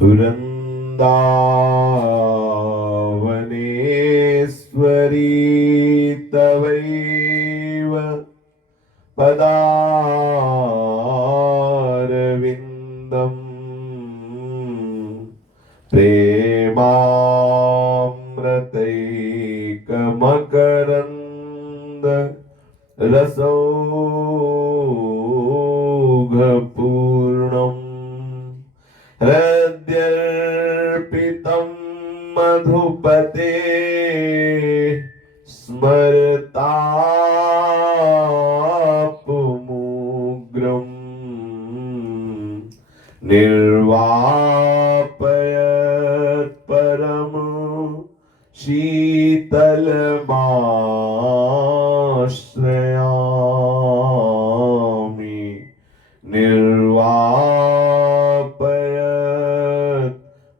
वृन्दावनेश्वरी तवैव पदारविन्दम् प्रेमामृतैकमकरन्द रसौघपूर्णम् हृद्यर्पितं मधुपते स्मरतापमुग्रम् निर्वापयत् परम शीतलमाश्रयामि निर्वापयत्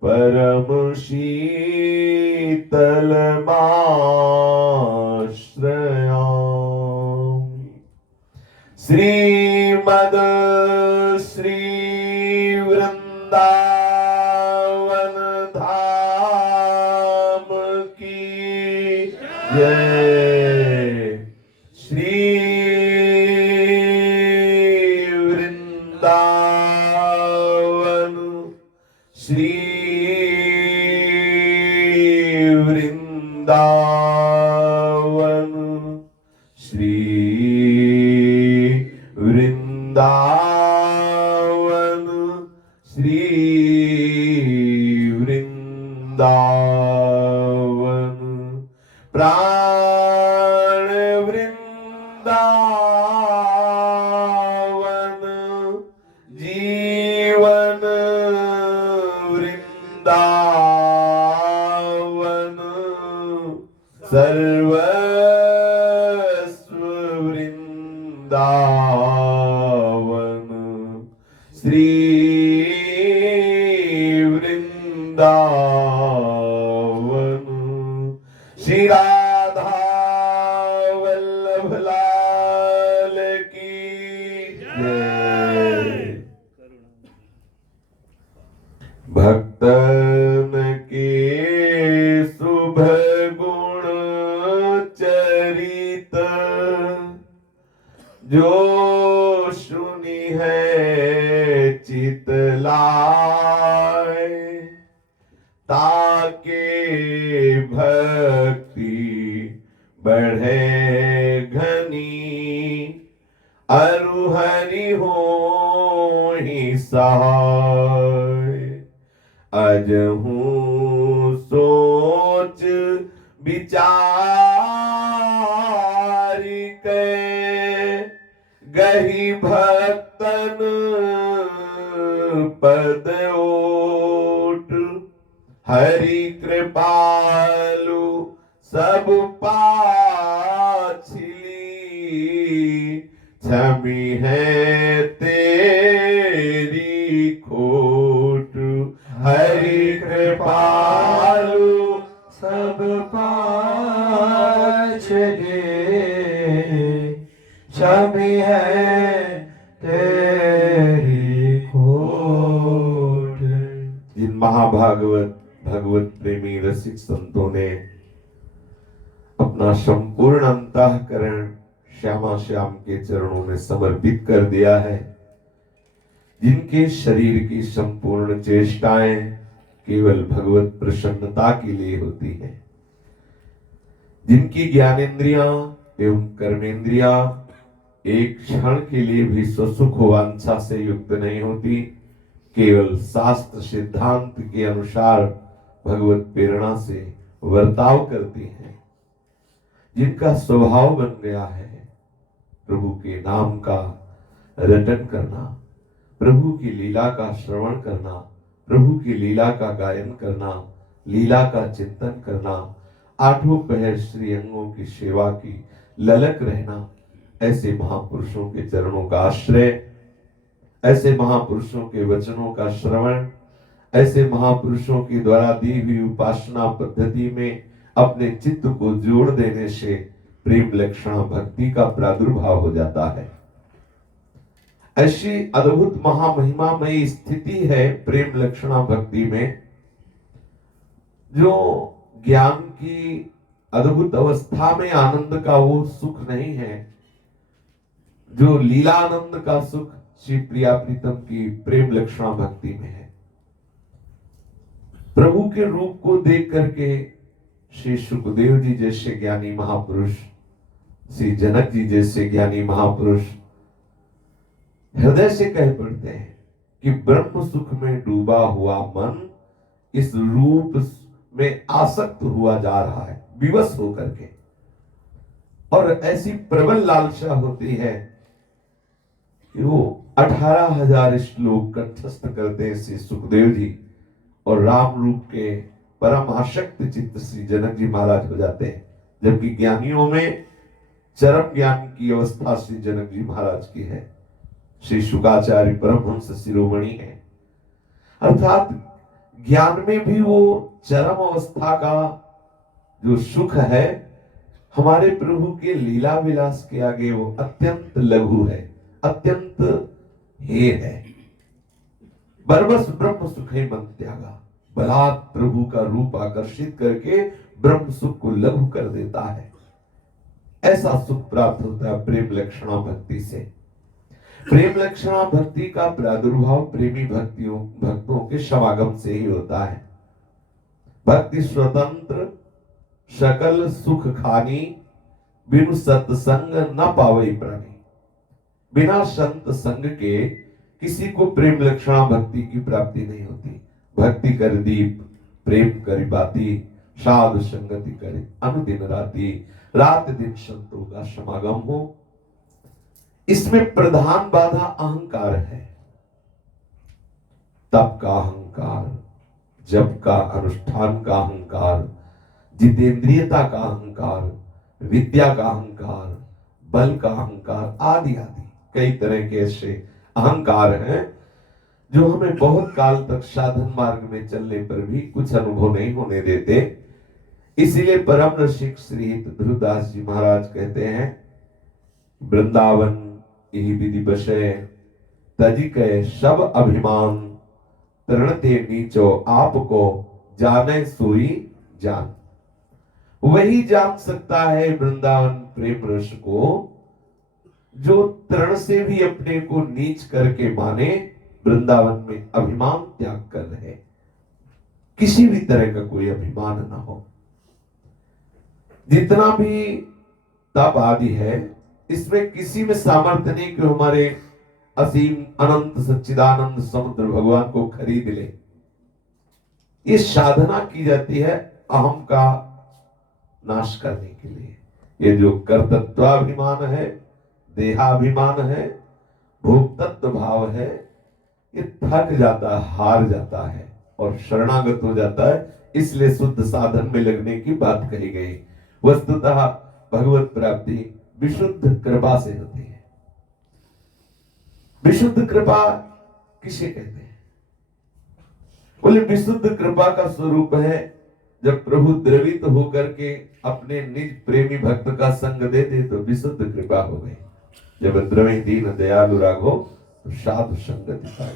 परम शीतलमाश्रयामि। श्रीमद श्री वृंदावन धाम की जय। श्री वृंदावन श्री वृंदावन श्री वृंदावन श्री वृंदावन प्राण वृंदावन जीवन वृंदावन सर्वस्व वृंदावन श्री वृंदावन। श्री राधा वल्लभ लाल की जय। भक्तन के शुभ गुण चरित जो सुनी है चितलाय ताके भक्ति बढ़े घनी अरु हरि हो ही सहाय। अजहूं सोच विचार के गही भक्तन पद ओट हरि कृपालु सब पाछली क्षमी है तेरी खोट। हरि कृपालु सब पाछली क्षमी है तेरी खोट। जिन महाभागवत भगवत प्रेमी रसिक संतों ने अपना संपूर्ण अंतःकरण श्यामा श्याम के चरणों में समर्पित कर दिया है, जिनके शरीर की संपूर्ण चेष्टाएं केवल भगवत प्रसन्नता के लिए होती हैं, जिनकी ज्ञानेंद्रियां एवं कर्मेंद्रियां एक क्षण के लिए भी स्वसुख वांछा से युक्त नहीं होती, केवल शास्त्र सिद्धांत के अनुसार भगवत प्रेरणा से वर्ताव करती हैं, जिनका स्वभाव बन गया है प्रभु के नाम का रटन करना, प्रभु की लीला का श्रवण करना, प्रभु की लीला का गायन करना, लीला का चिंतन करना, आठों पहर श्री अंगों की सेवा की ललक रहना, ऐसे महापुरुषों के चरणों का आश्रय, ऐसे महापुरुषों के वचनों का श्रवण, ऐसे महापुरुषों की द्वारा दी हुई उपासना पद्धति में अपने चित्त को जोड़ देने से प्रेम लक्षणा भक्ति का प्रादुर्भाव हो जाता है। ऐसी अद्भुत महामहिमामयी स्थिति है प्रेम लक्षणा भक्ति में, जो ज्ञान की अद्भुत अवस्था में आनंद का वो सुख नहीं है, जो लीला आनंद का सुख श्री प्रिया प्रीतम की प्रेम लक्षणा भक्ति में है। प्रभु के रूप को देख करके श्री सुखदेव जी जैसे ज्ञानी महापुरुष, श्री जनक जी जैसे ज्ञानी महापुरुष हृदय से कह पड़ते हैं कि ब्रह्म सुख में डूबा हुआ मन इस रूप में आसक्त हुआ जा रहा है विवश होकर के, और ऐसी प्रबल लालसा होती है कि वो 18,000 श्लोक कंठस्थ करते हैं श्री सुखदेव जी, और राम रूप के परम आसक्त चित्त श्री जनक जी महाराज हो जाते हैं। जबकि ज्ञानियों में चरम ज्ञान की अवस्था श्री जनक जी महाराज की है, श्री शुकाचार्य परमहंस शिरोमणि है। अर्थात ज्ञान में भी वो चरम अवस्था का जो सुख है, हमारे प्रभु के लीला विलास के आगे वो अत्यंत लघु है, अत्यंत हेय है। बरबस ब्रह्म सुख ही मन त्यागा, बलात् प्रभु का रूप आकर्षित करके ब्रह्म सुख को लघु कर देता है। ऐसा सुख प्राप्त होता है प्रेम लक्षणा भक्ति से। प्रेम लक्षणा भक्ति का प्रादुर्भाव प्रेमी भक्तों के समागम से ही होता है। भक्ति स्वतंत्र सकल सुख खानी, बिनु सत्संग न पावई प्राणी। बिना संत संग के किसी को प्रेम लक्षणा भक्ति की प्राप्ति नहीं होती। भक्ति कर दीप प्रेम करी बाती, साधु संगति करे अनुदिन राती। रात दिन संतों का समागम हो। इसमें प्रधान बाधा अहंकार है। तप का अहंकार, जप का अनुष्ठान का अहंकार, जितेंद्रियता का अहंकार, विद्या का अहंकार, बल का अहंकार आदि आदि कई तरह के ऐसे अहंकार हैं जो हमें बहुत काल तक साधन मार्ग में चलने पर भी कुछ अनुभव नहीं होने देते। इसीलिए परम रसिक श्री ध्रुवदास जी महाराज कहते हैं, वृंदावन यही विधि बसे तजी के सब अभिमान, तरणते नीचो आपको जाने सोई जान। वही जान सकता है वृंदावन प्रेम रस को जो तरण से भी अपने को नीच करके माने, वृंदावन में अभिमान त्याग कर रहे, किसी भी तरह का कोई अभिमान ना हो। जितना भी तप आदि है, इसमें किसी में सामर्थ्य नहीं कि हमारे असीम अनंत सच्चिदानंद समुद्र भगवान को खरीद ले। ये साधना की जाती है अहम का नाश करने के लिए। ये जो कर्तृत्वाभिमान है, देहाभिमान है, भोक्तत्व भाव है, ये थक जाता है, हार जाता है और शरणागत हो जाता है। इसलिए शुद्ध साधन में लगने की बात कही गई। वस्तुतः भगवत प्राप्ति विशुद्ध कृपा से होती है। विशुद्ध कृपा किसे कहते हैं? बोले विशुद्ध कृपा का स्वरूप है जब प्रभु द्रवित होकर के अपने निज प्रेमी भक्त का संग दे दे तो विशुद्ध कृपा हो गई। जब द्रवी दीन दयालु राघो तो साधु संगति पाई।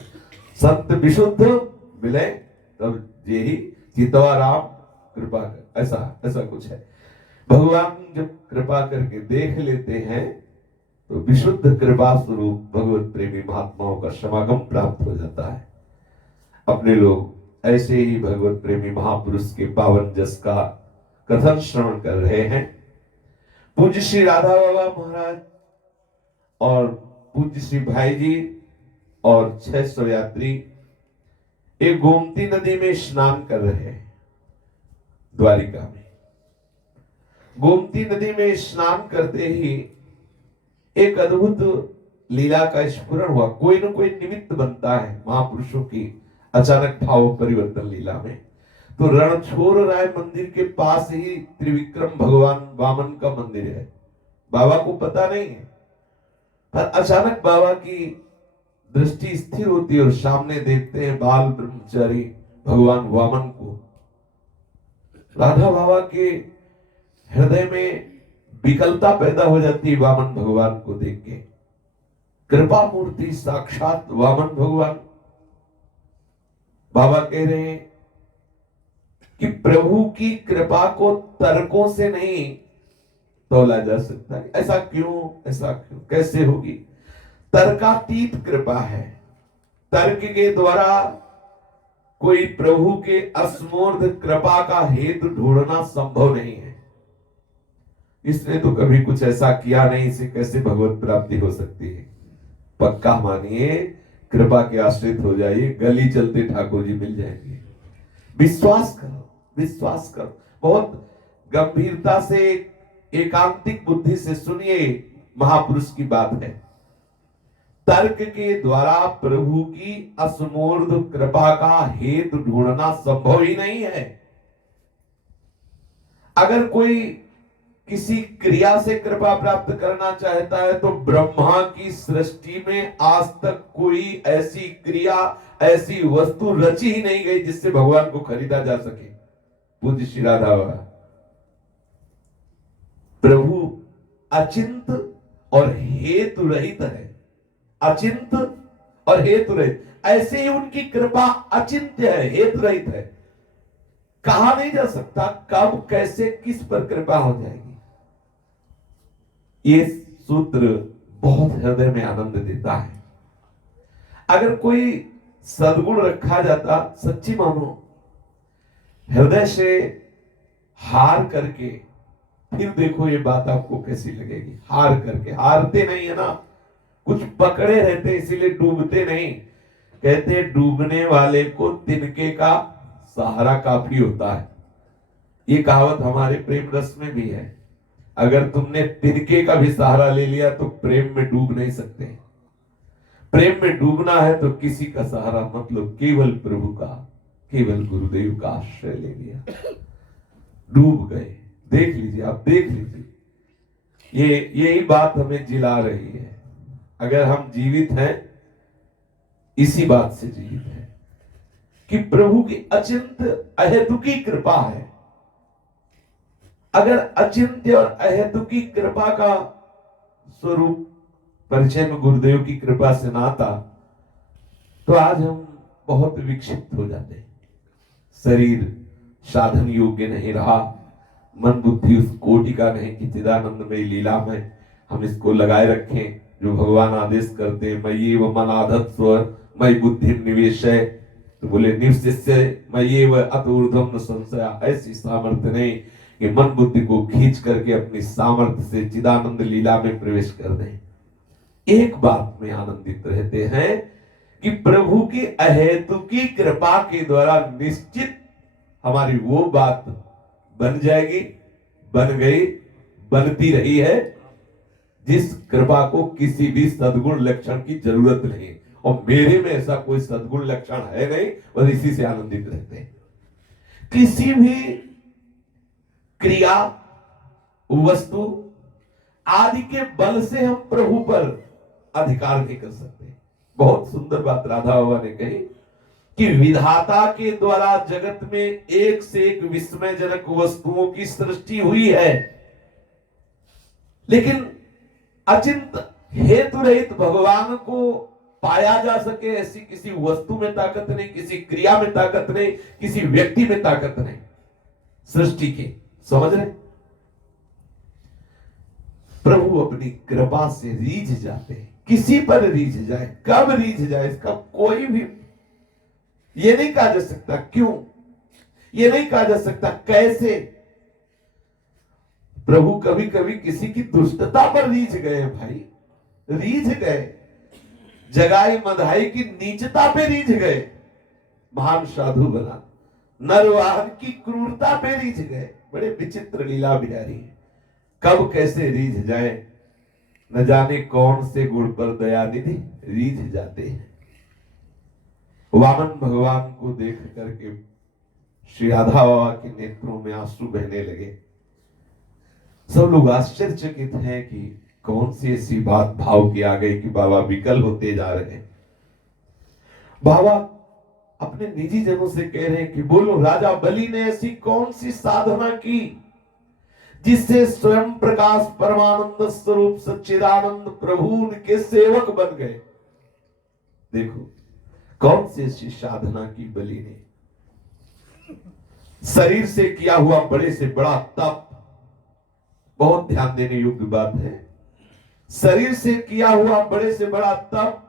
संत विशुद्ध मिले तब यही चितवा राम कृपा कर, ऐसा कुछ है। भगवान जब कृपा करके देख लेते हैं तो विशुद्ध कृपा स्वरूप भगवत प्रेमी महात्माओं का समागम प्राप्त हो जाता है। अपने लोग ऐसे ही भगवत प्रेमी महापुरुष के पावन जस का कथन श्रवण कर रहे हैं। पूज्य श्री राधा बाबा महाराज और पूज्य श्री भाई जी और 600 यात्री एक गोमती नदी में स्नान कर रहे हैं। द्वारिका में गोमती नदी में स्नान करते ही एक अद्भुत लीला का स्फुरण हुआ। कोई न कोई निमित्त बनता है महापुरुषों की अचानक भाव परिवर्तन लीला में। तो रणछोड़ राय मंदिर के पास ही त्रिविक्रम भगवान वामन का मंदिर है। बाबा को पता नहीं है, पर अचानक बाबा की दृष्टि स्थिर होती है और सामने देखते हैं बाल ब्रह्मचारी भगवान वामन को। राधा बाबा के हृदय में विकलता पैदा हो जाती है वामन भगवान को देख के। कृपा मूर्ति साक्षात वामन भगवान। बाबा कह रहे हैं कि प्रभु की कृपा को तर्कों से नहीं तोला जा सकता है। ऐसा क्यों, ऐसा क्यों, कैसे होगी? तर्कातीत कृपा है। तर्क के द्वारा कोई प्रभु के असमूर्त कृपा का हेतु ढूंढना संभव नहीं है। इसने तो कभी कुछ ऐसा किया नहीं, इसे कैसे भगवत प्राप्ति हो सकती है? पक्का मानिए, कृपा के आश्रित हो जाइए, गली चलते ठाकुर जी मिल जाएंगे। विश्वास करो, विश्वास करो। बहुत गंभीरता से, एकांतिक बुद्धि से सुनिए, महापुरुष की बात है। तर्क के द्वारा प्रभु की असमूर्त कृपा का हेतु ढूंढना संभव ही नहीं है। अगर कोई किसी क्रिया से कृपा प्राप्त करना चाहता है तो ब्रह्मा की सृष्टि में आज तक कोई ऐसी क्रिया, ऐसी वस्तु रची ही नहीं गई जिससे भगवान को खरीदा जा सके। पूज्य श्री राधा बाबा, प्रभु अचिंत और हेतु रहित है। अचिंत और हेतु रहित, ऐसे ही उनकी कृपा अचिंत्य है, हेतु रहित है। कहा नहीं जा सकता कब, कैसे, किस पर कृपा हो जाएगी। ये सूत्र बहुत हृदय में आनंद देता है। अगर कोई सद्गुण रखा जाता, सच्ची मानो, हृदय से हार करके, फिर देखो ये बात आपको कैसी लगेगी। हार करके, हारते नहीं है ना, कुछ पकड़े रहते इसीलिए डूबते नहीं। कहते डूबने वाले को तिनके का सहारा काफी होता है। ये कहावत हमारे प्रेम रस में भी है। अगर तुमने तिनके का भी सहारा ले लिया तो प्रेम में डूब नहीं सकते। प्रेम में डूबना है तो किसी का सहारा मत लो, केवल प्रभु का, केवल गुरुदेव का आश्रय ले लिया, डूब गए। देख लीजिए, आप देख लीजिए, यही बात हमें जिला रही है। अगर हम जीवित हैं, इसी बात से जीवित हैं कि प्रभु की अचिंत अहेतुकी कृपा है। अगर अचिंत्य और अहेतुकी कृपा का स्वरूप परिचय में गुरुदेव की कृपा से ना था तो आज हम बहुत विक्षिप्त हो जाते। शरीर साधन योग्य नहीं रहा, मन बुद्धि उस कोटि का नहीं कि चिदानंदमय लीला में हम इसको लगाए रखें। जो भगवान आदेश करते, मयि व मनाधत स्व मयि बुद्धि निवेश है, तो बोले निवशिष्य मयि व अतूर्ध्वम न संशय। ऐसी सामर्थ्य नहीं कि मन बुद्धि को खींच करके अपनी सामर्थ्य से चिदानंद लीला में प्रवेश कर दें। एक बात में आनंदित रहते हैं कि प्रभु की अहेतुकी कृपा के द्वारा निश्चित हमारी वो बात बन जाएगी, बन गई, बनती रही है जिस कृपा को किसी भी सद्गुण लक्षण की जरूरत नहीं। और मेरे में ऐसा कोई सद्गुण लक्षण है नहीं, बस इसी से आनंदित रहते हैं। किसी भी क्रिया, वस्तु आदि के बल से हम प्रभु पर अधिकार नहीं कर सकते। बहुत सुंदर बात राधा बाबा ने कही कि विधाता के द्वारा जगत में एक से एक विस्मयजनक वस्तुओं की सृष्टि हुई है, लेकिन अचिंत हेतु रहित भगवान को पाया जा सके ऐसी किसी वस्तु में ताकत नहीं, किसी क्रिया में ताकत नहीं, किसी व्यक्ति में ताकत नहीं सृष्टि के। समझ रहे? प्रभु अपनी कृपा से रीझ जाते हैं। किसी पर रीझ जाए, कब रीझ जाए, इसका कोई भी ये नहीं कहा जा सकता। क्यों ये नहीं कहा जा सकता, कैसे। प्रभु कभी कभी किसी की दुष्टता पर रीझ गए भाई, रीझ गए। जगाई मधाई की नीचता पे रीझ गए, महान साधु बना। नरवाहन की क्रूरता पे रीझ गए। बड़े विचित्र लीला बिहारी है। कब कैसे रीझ जाए, न जाने कौन से गुण पर दयानिधि रीझ जाते हैं। वामन भगवान को देख करके श्री राधा बाबा के नेत्रों में आंसू बहने लगे। सब लोग आश्चर्यचकित हैं कि कौन सी ऐसी बात भाव की आ गई कि बाबा विकल होते जा रहे हैं। बाबा अपने निजी जनों से कह रहे हैं कि बोलो, राजा बलि ने ऐसी कौन सी साधना की जिससे स्वयं प्रकाश परमानंद स्वरूप सच्चिदानंद प्रभु उनके सेवक बन गए। देखो कौन सी ऐसी साधना की बलि ने, शरीर से किया हुआ बड़े से बड़ा तप, बहुत ध्यान देने योग्य बात है। शरीर से किया हुआ बड़े से बड़ा तप,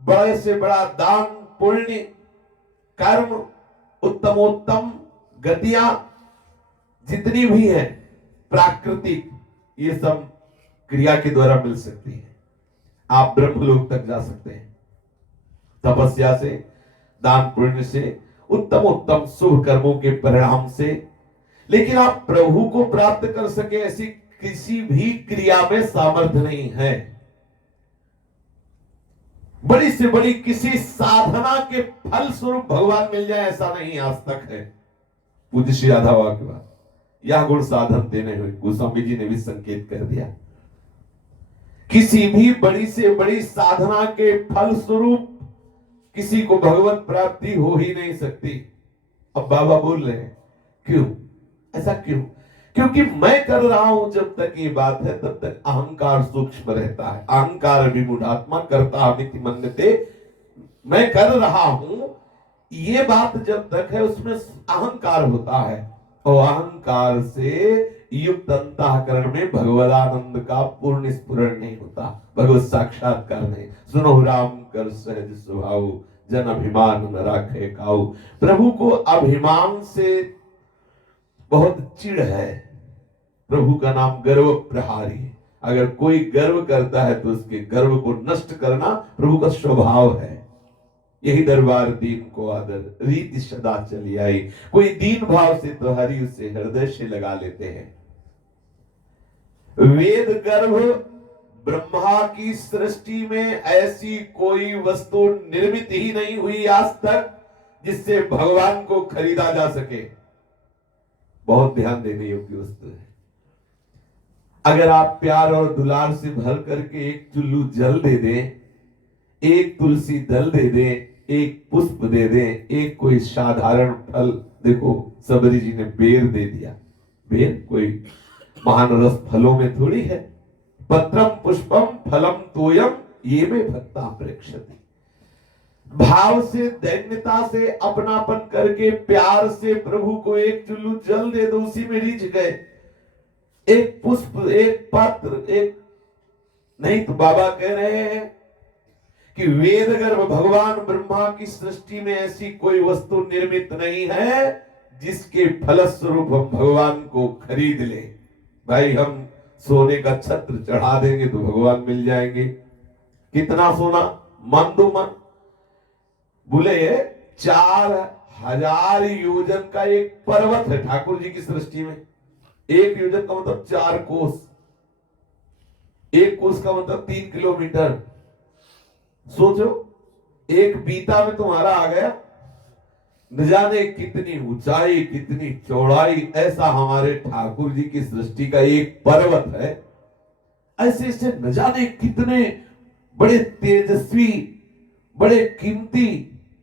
बड़े से बड़ा दान पुण्य कर्म, उत्तमोत्तम गतियां जितनी भी है प्राकृतिक, ये सब क्रिया के द्वारा मिल सकती है। आप ब्रह्मलोक तक जा सकते हैं तपस्या से, दान पुण्य से, उत्तम उत्तम शुभ कर्मों के परिणाम से। लेकिन आप प्रभु को प्राप्त कर सके ऐसी किसी भी क्रिया में सामर्थ्य नहीं है। बड़ी से बड़ी किसी साधना के फल स्वरूप भगवान मिल जाए ऐसा नहीं आज तक है। पूज्य श्री राधा बाबा के बाद यह गुण साधन देने हुए गोस्वामी जी ने भी संकेत कर दिया, किसी भी बड़ी से बड़ी साधना के फल स्वरूप किसी को भगवत प्राप्ति हो ही नहीं सकती। अब बाबा बोल रहे हैं क्यों, ऐसा क्यों? क्योंकि मैं कर रहा हूं जब तक ये बात है तब तक अहंकार सूक्ष्म रहता है। अहंकार विमूढ़ात्मा करता हमिति मन्यते, मैं कर रहा हूं ये बात जब तक है उसमें अहंकार होता है, और अहंकार से युक्त अंतःकरण में भगवदानंद का पूर्ण स्फुरण नहीं होता, भगवत साक्षात्कार नहीं। सुनो राम कर सहज स्वभाव, जन अभिमान न राखे काऊ। प्रभु को अभिमान से बहुत चिढ़ है। प्रभु का नाम गर्व प्रहारी है। अगर कोई गर्व करता है तो उसके गर्व को नष्ट करना प्रभु का स्वभाव है। यही दरबार दीन को आदर, रीति सदा चली आई। कोई दीन भाव से तो हरि उसे हृदय से लगा लेते हैं। वेद गर्भ ब्रह्मा की सृष्टि में ऐसी कोई वस्तु निर्मित ही नहीं हुई आज तक जिससे भगवान को खरीदा जा सके। बहुत ध्यान देने योग्य वस्तु है। अगर आप प्यार और दुलार से भर करके एक चुल्लू जल दे दें, एक तुलसी दल दे दें, एक पुष्प दे दें, एक कोई साधारण फल, देखो सबरी जी ने बेर दे दिया। बेर कोई महान रस फलों में थोड़ी है। पत्रम पुष्पम फलम तोयम ये में भक्ता प्रेक्षति। भाव से, दैन्यता से, अपनापन करके प्यार से प्रभु को एक चुल्लू जल दे दो, उसी में रिझ गए। एक पुष्प, एक पत्र, एक नहीं तो बाबा कह रहे हैं कि वेद गर्भ भगवान ब्रह्मा की सृष्टि में ऐसी कोई वस्तु निर्मित नहीं है जिसके फलस्वरूप हम भगवान को खरीद ले। भाई हम सोने का छत्र चढ़ा देंगे तो भगवान मिल जाएंगे। कितना सोना? मन दो मन। बोले 4000 योजन का एक पर्वत है ठाकुर जी की सृष्टि में। एक योजन का मतलब 4 कोस, एक कोस का मतलब 3 किलोमीटर। सोचो एक बीता में तुम्हारा आ गया, न जाने कितनी ऊंचाई कितनी चौड़ाई, ऐसा हमारे ठाकुर जी की सृष्टि का एक पर्वत है। ऐसे ऐसे न जाने कितने बड़े तेजस्वी, बड़े कीमती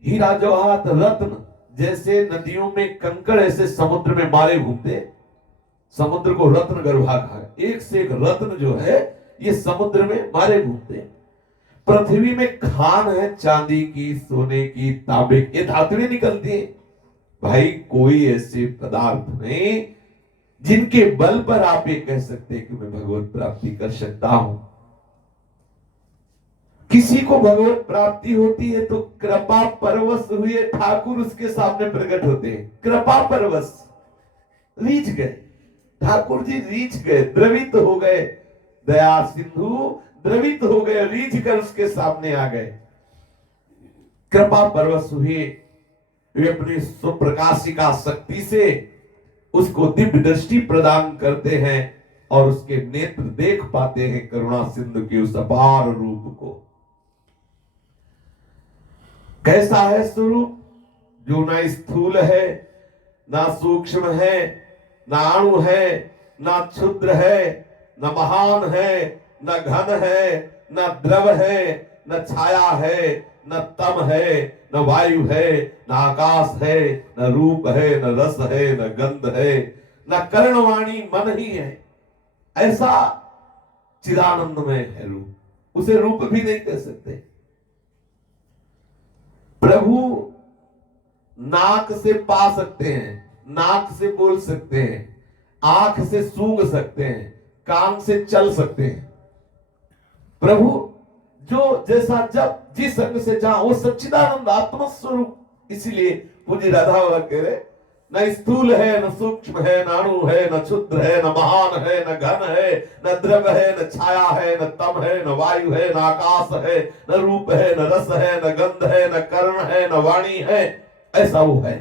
हीरा जवाहरात रत्न, जैसे नदियों में कंकड़ ऐसे समुद्र में मारे घूमते। समुद्र को रत्न गर्भा कहा। एक से एक रत्न जो है ये समुद्र में मारे घूमते। पृथ्वी में खान है चांदी की, सोने की, तांबे की, ये धातुएं निकलती है। भाई कोई ऐसे पदार्थ नहीं जिनके बल पर आप ये कह सकते हैं कि मैं भगवत प्राप्ति कर सकता हूं। किसी को भगवत प्राप्ति होती है तो कृपा परवश हुए ठाकुर उसके सामने प्रकट होते हैं। कृपा परवश रीझ गए ठाकुर जी, रीझ गए, द्रवित हो गए, दया सिंधु द्रवित हो गए, रीझ कर उसके सामने आ गए। कृपा परवश हुए, वे अपनी सुप्रकाशिका शक्ति से उसको दिव्य दृष्टि प्रदान करते हैं और उसके नेत्र देख पाते हैं करुणा सिंधु के उस अपार रूप को। कैसा है स्वरूप? जो ना स्थूल है, ना सूक्ष्म है, ना अणु है, ना क्षुद्र है, न महान है, न घन है, न द्रव है, न छाया है, न तम है, न वायु है, न आकाश है, न रूप है, न रस है, न गंध है, न कर्णवाणी मन ही है, ऐसा चिदानंदमय है रूप, उसे रूप भी नहीं कह सकते। प्रभु नाक से पा सकते हैं, नाक से बोल सकते हैं, आंख से सूंघ सकते हैं, कान से चल सकते हैं। प्रभु जो जैसा जब जिस अंग से जहां, वो सच्चिदानंद आत्म स्वरूप। इसीलिए पूज्य राधा बाबा कह रहे, न स्थूल है, न सूक्ष्म है, न अणु है, न क्षुद्र है, न महान है, न घन है, न द्रव्य है, न छाया है, न तम है, न वायु है, न आकाश है, न रूप है, न रस है, न गंध है, न कर्ण है, न वाणी है। ऐसा वो है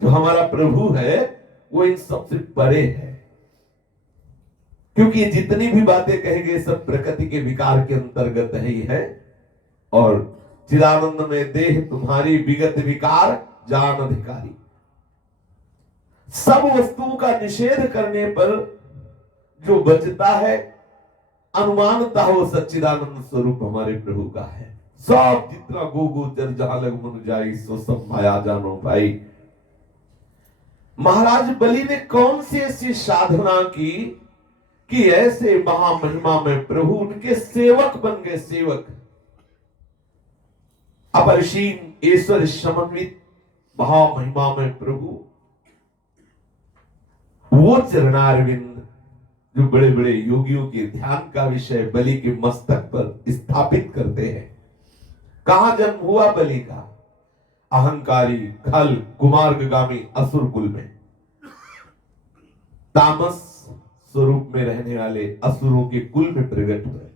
जो हमारा प्रभु है, वो इन सबसे परे है। क्योंकि जितनी भी बातें कहेंगे सब प्रकृति के विकार के अंतर्गत ही है। और चिदानंद में देह तुम्हारी विगत विकार जान अधिकारी। सब वस्तुओं का निषेध करने पर जो बचता है, अनुमानता हो सच्चिदानंद स्वरूप हमारे प्रभु का है। सब जितना गो गोचर जहां लग मन जाई, सो सब माया जानो भाई। महाराज बलि ने कौन सी ऐसी साधना की कि ऐसे महामहिमा में प्रभु उनके सेवक बन गए। सेवक अपरिसीम ईश्वर समन्वित महामहिमा में प्रभु, वो चरणारविंद जो बड़े बड़े योगियों के ध्यान का विषय बलि के मस्तक पर स्थापित करते हैं। कहां जन्म हुआ बलि का? अहंकारी खल कुमार्गामी असुर कुल में, तामस स्वरूप में रहने वाले असुरों के कुल में प्रकट हुए।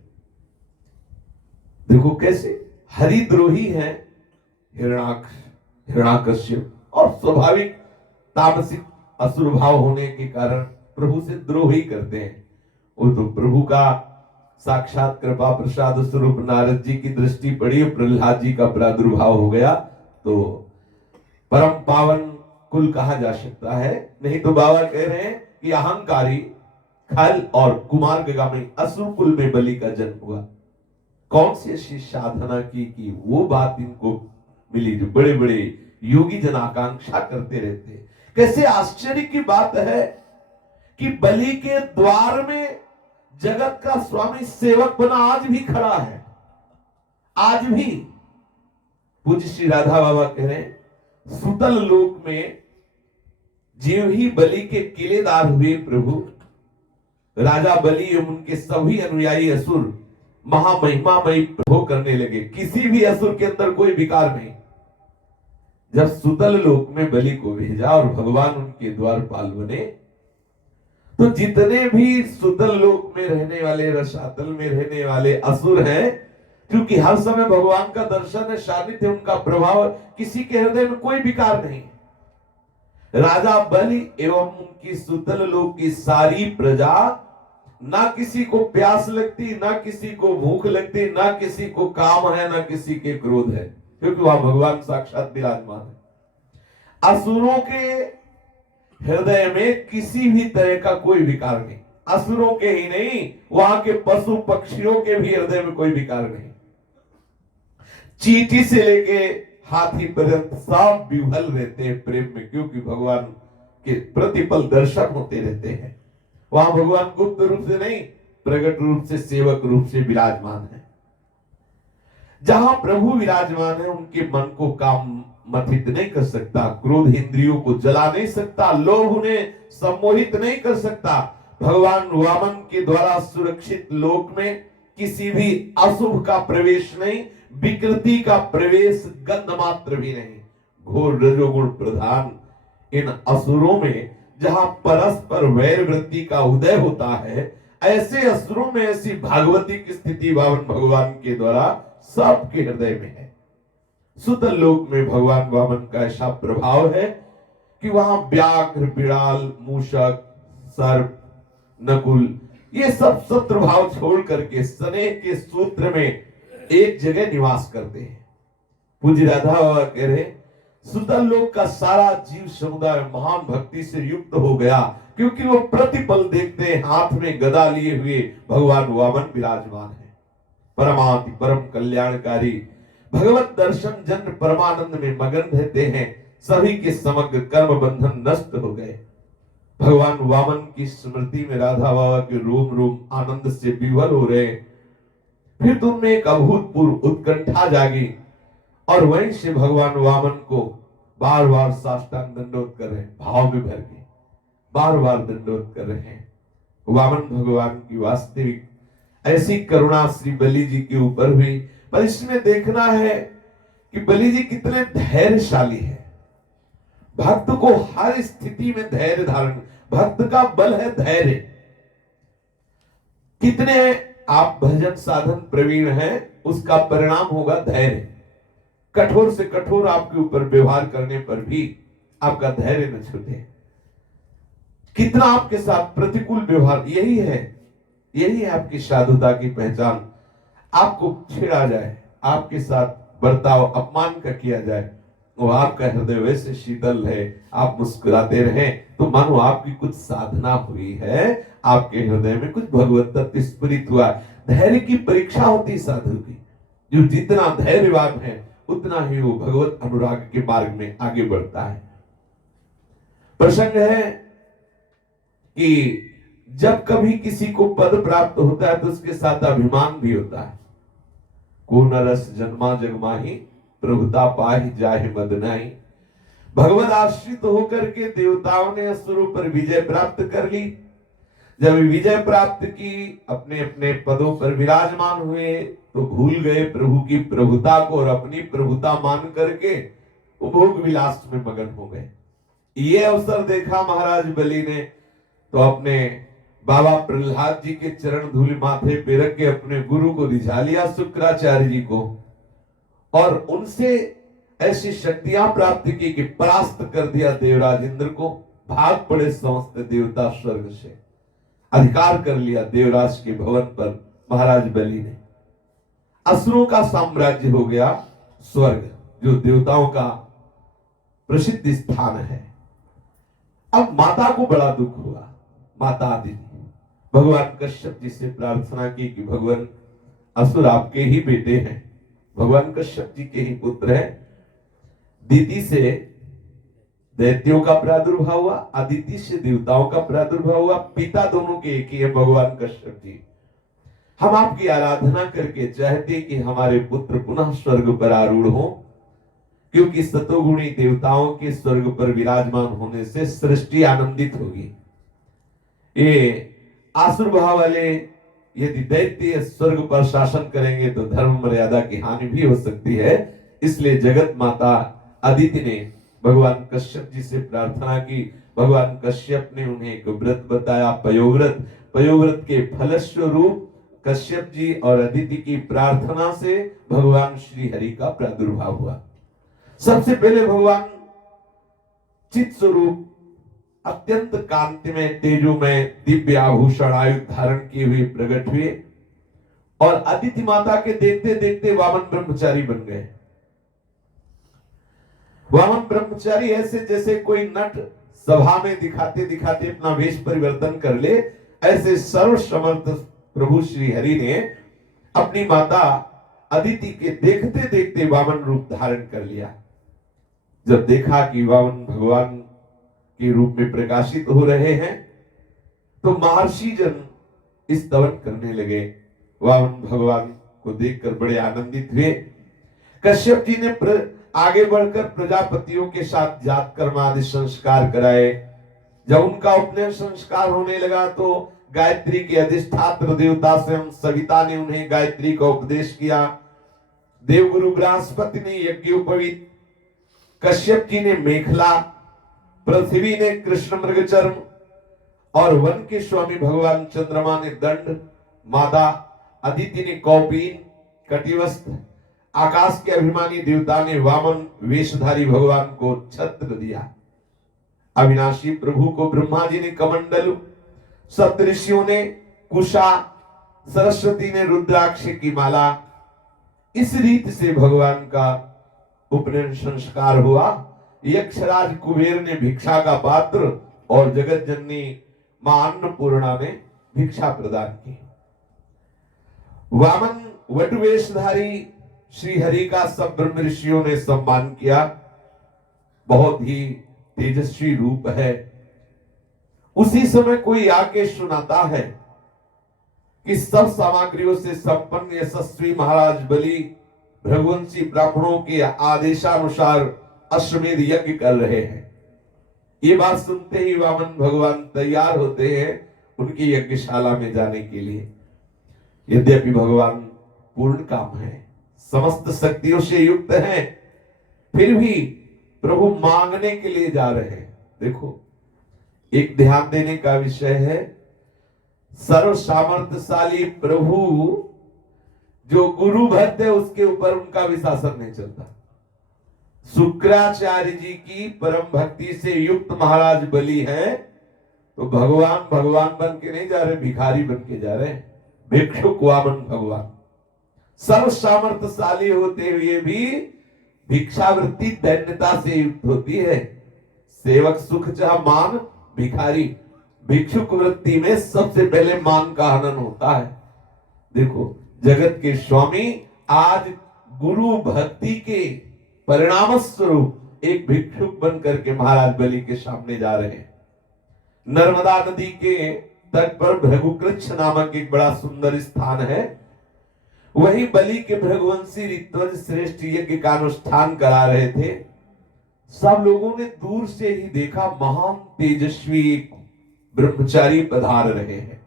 देखो कैसे हरिद्रोही है हिरण्याकश्यप, और स्वाभाविक तामसिक असुर भाव होने के कारण प्रभु से द्रोह ही करते हैं। वो तो प्रभु का साक्षात कृपा प्रसाद स्वरूप नारद जी की दृष्टि पड़ी, प्रहलाद जी का प्रादुर्भाव हो गया, तो परम पावन कुल कहा जा सकता है। नहीं तो बाबा कह रहे हैं कि अहंकारी खल और कुमार्गामी असुर कुल में बलि का जन्म हुआ। कौन सी ऐसी साधना की कि वो बात इनको मिली जो बड़े बड़े योगी जन आकांक्षा करते रहते हैं। कैसे आश्चर्य की बात है कि बलि के द्वार में जगत का स्वामी सेवक बना आज भी खड़ा है। आज भी पूज्य श्री राधा बाबा कह रहे हैं, सुतल लोक में जीव ही बलि के किलेदार हुए प्रभु, राजा बलि एवं उनके सभी अनुयायी असुर महामहिमामयी प्रभु करने लगे। किसी भी असुर के अंदर कोई विकार नहीं। जब सुतल लोक में बलि को भेजा और भगवान उनके द्वारपाल बने, तो जितने भी सुतल लोक में रहने वाले, रसातल में रहने वाले असुर हैं, क्योंकि हर समय भगवान का दर्शन है, सानिध्य उनका प्रभाव, किसी के हृदय में कोई विकार नहीं। राजा बलि एवं उनकी सुतल लोक की सारी प्रजा, ना किसी को प्यास लगती, ना किसी को भूख लगती, ना किसी को काम है, ना किसी के क्रोध है, क्योंकि वहां भगवान साक्षात विराजमान है। असुरों के हृदय में किसी भी तरह का कोई विकार नहीं। असुरों के ही नहीं, वहां के पशु पक्षियों के भी हृदय में कोई विकार नहीं। चींटी से लेके हाथी पर्यंत सब विह्वल रहते हैं प्रेम में, क्योंकि भगवान के प्रतिपल दर्शन होते रहते हैं। वहां भगवान गुप्त रूप से नहीं, प्रकट रूप से, सेवक रूप से विराजमान है। जहां प्रभु विराजमान है, उनके मन को काम मथित नहीं कर सकता, क्रोध इंद्रियों को जला नहीं सकता, लोभ उन्हें सम्मोहित नहीं कर सकता। भगवान वामन के द्वारा सुरक्षित लोक में किसी भी अशुभ का प्रवेश नहीं, विकृति का प्रवेश गंध मात्र भी नहीं। घोर रजोगुण प्रधान इन असुरों में जहां परस्पर वैर वृत्ति का उदय होता है, ऐसे असुरों में ऐसी भागवती की स्थिति वामन भगवान के द्वारा सबके हृदय में है। सुतल लोक में भगवान वामन का ऐसा प्रभाव है कि वहां व्याघ्र, बिड़ाल, मूषक, सर्प, नकुल, ये सब शत्रु भाव छोड़ करके स्नेह के सूत्र में एक जगह निवास करते हैं। पूज्य राधा बाबा कह रहे, सुतल लोक का सारा जीव समुदाय महान भक्ति से युक्त हो गया, क्योंकि वो प्रतिपल देखते हैं हाथ में गदा लिए हुए भगवान वामन विराजमान है। परमाति परम कल्याणकारी भगवत दर्शन जन परमानंद में मगन रहते हैं। सभी के समग्र कर्म बंधन नष्ट हो गए। भगवान वामन की स्मृति में राधा बाबा के रोम रोम आनंद से विवल हो रहे। फिर तुम में एक अभूतपूर्व उत्कंठा जागी और वहीं से भगवान वामन को बार बार साष्टांग दंडोत कर रहे, भाव में भर के बार बार दंडोत कर रहे हैं। वामन भगवान की वास्तविक ऐसी करुणा श्री बलि जी के ऊपर हुई। पर इसमें देखना है कि बलि जी कितने धैर्यशाली है। भक्त को हर स्थिति में धैर्य धारण, भक्त का बल है धैर्य। कितने आप भजन साधन प्रवीण हैं, उसका परिणाम होगा धैर्य। कठोर से कठोर आपके ऊपर व्यवहार करने पर भी आपका धैर्य न छूटे। कितना आपके साथ प्रतिकूल व्यवहार, यही है आपकी साधुता की पहचान। आपको छेड़ा जाए, आपके साथ बर्ताव अपमान का किया जाए, वो आपका हृदय वैसे शीतल है, आप मुस्कुराते रहें तो मानो आपकी कुछ साधना हुई है, आपके हृदय में कुछ भगवत तत्व स्फुरित हुआ। धैर्य की परीक्षा होती साधु की। जो जितना धैर्यवान है उतना ही वो भगवत अनुराग के मार्ग में आगे बढ़ता है। प्रसंग है कि जब कभी किसी को पद प्राप्त होता है तो उसके साथ अभिमान भी होता है। को नरस जन्मा जगमाही प्रभुता पाहि जाहि मद नहीं। भगवत आश्रित होकर के देवताओं ने असुरों पर विजय प्राप्त कर ली। जब विजय प्राप्त की, अपने अपने पदों पर विराजमान हुए तो भूल गए प्रभु की प्रभुता को और अपनी प्रभुता मान करके उपभोग विलास में मगन हो गए। ये अवसर देखा महाराज बलि ने तो अपने बाबा प्रहलाद जी के चरण धूलि माथे पे रख के अपने गुरु को रिझा लिया, शुक्राचार्य जी को, और उनसे ऐसी शक्तियां प्राप्त की कि परास्त कर दिया देवराज इंद्र को। भाग पड़े समस्त देवता स्वर्ग से, अधिकार कर लिया देवराज के भवन पर महाराज बलि ने। असुरों का साम्राज्य हो गया स्वर्ग, जो देवताओं का प्रसिद्ध स्थान है। अब माता को बड़ा दुख हुआ। माता आदिति भगवान कश्यप जी से प्रार्थना की कि भगवान असुर आपके ही बेटे हैं, भगवान कश्यप जी के ही पुत्र हैं। दीति से दैत्यों का प्रादुर्भाव हुआ, अदिति से देवताओं का प्रादुर्भाव हुआ। पिता दोनों के एक ही है भगवान कश्यप जी। हम आपकी आराधना करके चाहते कि हमारे पुत्र पुनः स्वर्ग पर आरूढ़ हो, क्योंकि सतोगुणी देवताओं के स्वर्ग पर विराजमान होने से सृष्टि आनंदित होगी। ये आसुर भाव वाले यदि दैत्य स्वर्ग पर शासन करेंगे तो धर्म मर्यादा की हानि भी हो सकती है। इसलिए जगत माता अदिति ने भगवान कश्यप जी से प्रार्थना की। भगवान कश्यप ने उन्हें एक व्रत बताया, पयोव्रत। पयोव्रत के फलस्वरूप कश्यप जी और अदिति की प्रार्थना से भगवान श्री हरि का प्रादुर्भाव हुआ। सबसे पहले भगवान चित स्वरूप अत्यंत कांतिमय तेजोमय दिव्य आभूषण आयुध धारण किए हुए प्रकट हुए और अदिति माता के देखते देखते वामन ब्रह्मचारी बन गए। वामन ब्रह्मचारी ऐसे जैसे कोई नट सभा में दिखाते दिखाते अपना वेश परिवर्तन कर ले, ऐसे सर्वसमर्थ प्रभु श्री हरि ने अपनी माता अदिति के देखते देखते वामन रूप धारण कर लिया। जब देखा कि वामन भगवान के रूप में प्रकाशित हो रहे हैं तो महर्षि जन स्तवन करने लगे। वामन भगवान को देखकर बड़े आनंदित हुए। कश्यप जी ने आगे बढ़कर प्रजापतियों के साथ जात कर्म आदि संस्कार कराए। जब उनका उपनयन संस्कार होने लगा तो गायत्री के अधिष्ठात्र देवता स्वयं सविता ने उन्हें गायत्री का उपदेश किया। देवगुरु बृहस्पति ने यज्ञोपवीत, कश्यप जी ने मेखला, पृथ्वी ने कृष्ण मृगचर्म और वन के स्वामी भगवान चंद्रमा ने दंड, मादा अदिति ने कौपीन कटिवस्त्र, आकाश के अभिमानी देवता ने वामन वेशधारी भगवान को छत्र दिया। अविनाशी प्रभु को ब्रह्मा जी ने कमंडल, सप्तऋषियों ने कुशा, सरस्वती ने रुद्राक्ष की माला। इस रीत से भगवान का उपनयन संस्कार हुआ। यक्षराज कुबेर ने भिक्षा का पात्र और जगत जननी मां अन्नपूर्णा ने भिक्षा प्रदान की। वामन वटवेशधारी श्री हरि का सब ब्रह्म ऋषियों ने सम्मान किया। बहुत ही तेजस्वी रूप है। उसी समय कोई आके सुनाता है कि सब सामग्रियों से संपन्न यशस्वी महाराज बलि भृगुवंशी ब्राह्मणों के आदेशानुसार अश्वमेध यज्ञ कर रहे हैं। ये बात सुनते ही वामन भगवान तैयार होते हैं उनकी यज्ञशाला में जाने के लिए। यद्यपि भगवान पूर्ण काम है, समस्त शक्तियों से युक्त हैं, फिर भी प्रभु मांगने के लिए जा रहे हैं। देखो, एक ध्यान देने का विषय है, सर्व सामर्थ्यशाली प्रभु जो गुरु भक्त है उसके ऊपर उनका विशासन नहीं चलता। शुक्राचार्य जी की परम भक्ति से युक्त महाराज बलि हैं, तो भगवान भगवान बन के नहीं जा रहे, भिखारी बन के जा रहे हैं। भिक्षुक वामन भगवान सर्व सामर्थ्यशाली होते हुए भी भिक्षावृत्ति दैन्यता से युक्त होती है। सेवक सुख चाह मान भिखारी, भिक्षुक वृत्ति में सबसे पहले मान का हनन होता है। देखो, जगत के स्वामी आज गुरु भक्ति के परिणाम स्वरूप एक भिक्षुक बन करके महाराज बलि के सामने जा रहे हैं। नर्मदा नदी के तट पर भृगुकृच्छ नामक एक बड़ा सुंदर स्थान है। वही बलि के भृगुवंशी ऋत्विज श्रेष्ठ यज्ञ का अनुष्ठान करा रहे थे। सब लोगों ने दूर से ही देखा, महान तेजस्वी ब्रह्मचारी पधार रहे हैं।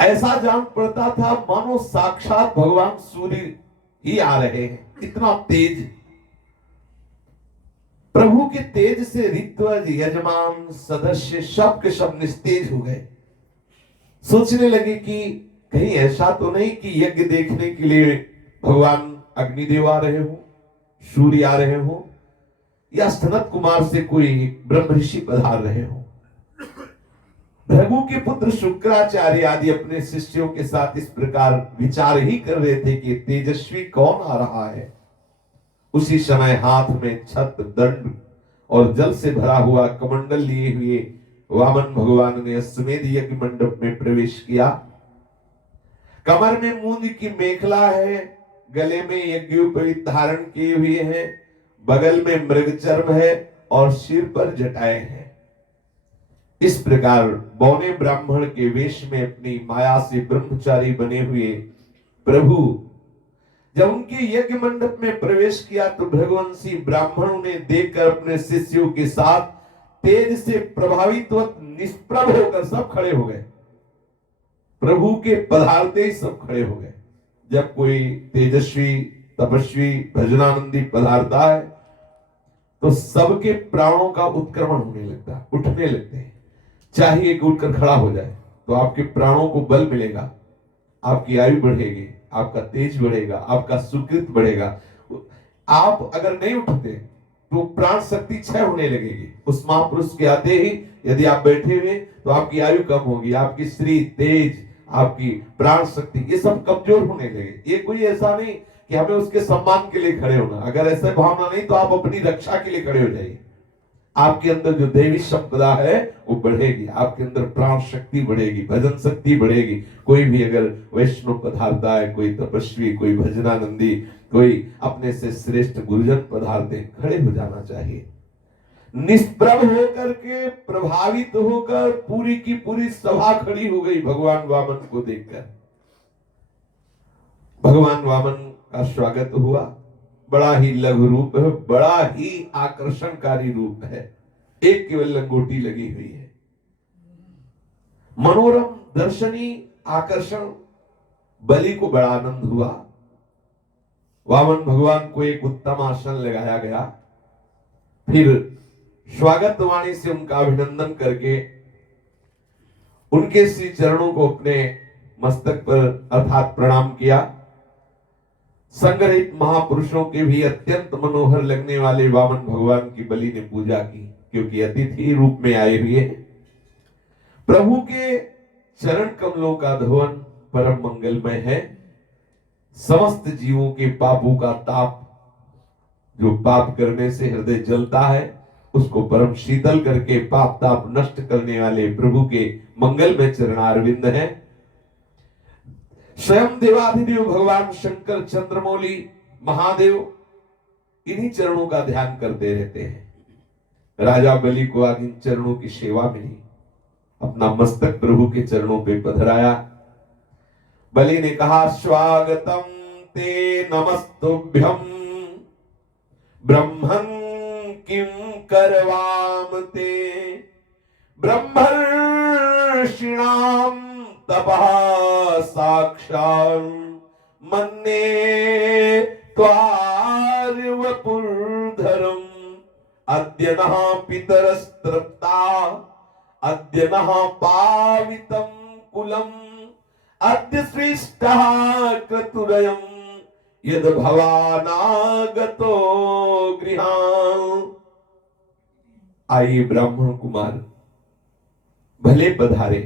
ऐसा जान पड़ता था मानो साक्षात भगवान सूर्य ही आ रहे हैं, इतना तेज। प्रभु के तेज से ऋत्विज यजमान सदस्य सब के सब निस्तेज हो गए। सोचने लगे कि कहीं ऐसा तो नहीं कि यज्ञ देखने के लिए भगवान अग्निदेव आ रहे हो, सूर्य आ रहे हो, या सनत कुमार से कोई ब्रह्म ऋषि पधार रहे हो। भृगु के पुत्र शुक्राचार्य आदि अपने शिष्यों के साथ इस प्रकार विचार ही कर रहे थे कि तेजस्वी कौन आ रहा है। उसी समय हाथ में छत्र दंड और जल से भरा हुआ कमंडल लिए हुए वामन भगवान ने अश्वमेध यज्ञ मंडप में प्रवेश किया। कमर में मूंद की मेखला है, गले में यज्ञोपवीत धारण किए हुए हैं, बगल में मृगचर्म है और सिर पर जटाएं हैं। इस प्रकार बौने ब्राह्मण के वेश में अपनी माया से ब्रह्मचारी बने हुए प्रभु जब उनके यज्ञ मंडप में प्रवेश किया तो भृगुवंशी ब्राह्मणों ने देखकर अपने शिष्यों के साथ तेज से प्रभावित निष्प्रभ होकर सब खड़े हो गए। प्रभु के पधारते ही सब खड़े हो गए। जब कोई तेजस्वी तपस्वी भजनानंदी पधारता है तो सबके प्राणों का उत्क्रमण होने लगता है, उठने लगते हैं। चाहिए कि उठकर खड़ा हो जाए तो आपके प्राणों को बल मिलेगा, आपकी आयु बढ़ेगी, आपका तेज बढ़ेगा, आपका सुकृत बढ़ेगा। आप अगर नहीं उठते तो प्राण शक्ति क्षय होने लगेगी। उस महापुरुष के आते ही यदि आप बैठे हुए तो आपकी आयु कम होगी, आपकी श्री तेज, आपकी प्राण शक्ति ये सब कमजोर होने लगे। ये कोई ऐसा नहीं कि हमें उसके सम्मान के लिए खड़े होना, अगर ऐसा भावना नहीं तो आप अपनी रक्षा के लिए खड़े हो जाइए। आपके अंदर जो देवी संपदा है वो बढ़ेगी, आपके अंदर प्राण शक्ति बढ़ेगी, भजन शक्ति बढ़ेगी। कोई भी अगर वैष्णव पधारता है, कोई तपस्वी, कोई भजनानंदी, कोई अपने से श्रेष्ठ गुरुजन पधारते, खड़े हो जाना चाहिए। निष्प्रभ होकर के प्रभावित होकर पूरी की पूरी सभा खड़ी हो गई भगवान वामन को देखकर। भगवान वामन का स्वागत हुआ। बड़ा ही लघु रूप है, बड़ा ही आकर्षणकारी रूप है। एक केवल लंगोटी लगी हुई है, मनोरम दर्शनी आकर्षण। बलि को बड़ा आनंद हुआ। वामन भगवान को एक उत्तम आसन लगाया गया। फिर स्वागत वाणी से उनका अभिनंदन करके उनके श्री चरणों को अपने मस्तक पर अर्थात प्रणाम किया। संग्रहित महापुरुषों के भी अत्यंत मनोहर लगने वाले वामन भगवान की बलि ने पूजा की, क्योंकि अतिथि रूप में आए हुए हैं। प्रभु के चरण कमलों का धवन परम मंगलमय है। समस्त जीवों के पापों का ताप, जो पाप करने से हृदय जलता है, उसको परम शीतल करके पाप ताप नष्ट करने वाले प्रभु के मंगलमय चरणारविंद हैं। स्वयं देवाधिदेव भगवान शंकर चंद्रमौली महादेव इन्हीं चरणों का ध्यान करते रहते हैं। राजा बलि को आज इन चरणों की सेवा मिली, अपना मस्तक प्रभु के चरणों पे पधराया। बलि ने कहा, स्वागतम ते नमस्तुभ्यम ब्रह्मन् किम करवाम ते ब्रह्मर्षिणाम तपः साक्षात् मन्ये त्वार्यवपुर्धरम् अद्य नः पितरस्तृप्ता अद्य नः पावितं कुलम् अद्य सृष्टः क्रतुरयम् यद भवानागतो गृहान्। आइए ब्राह्मण कुमार भले पधारे,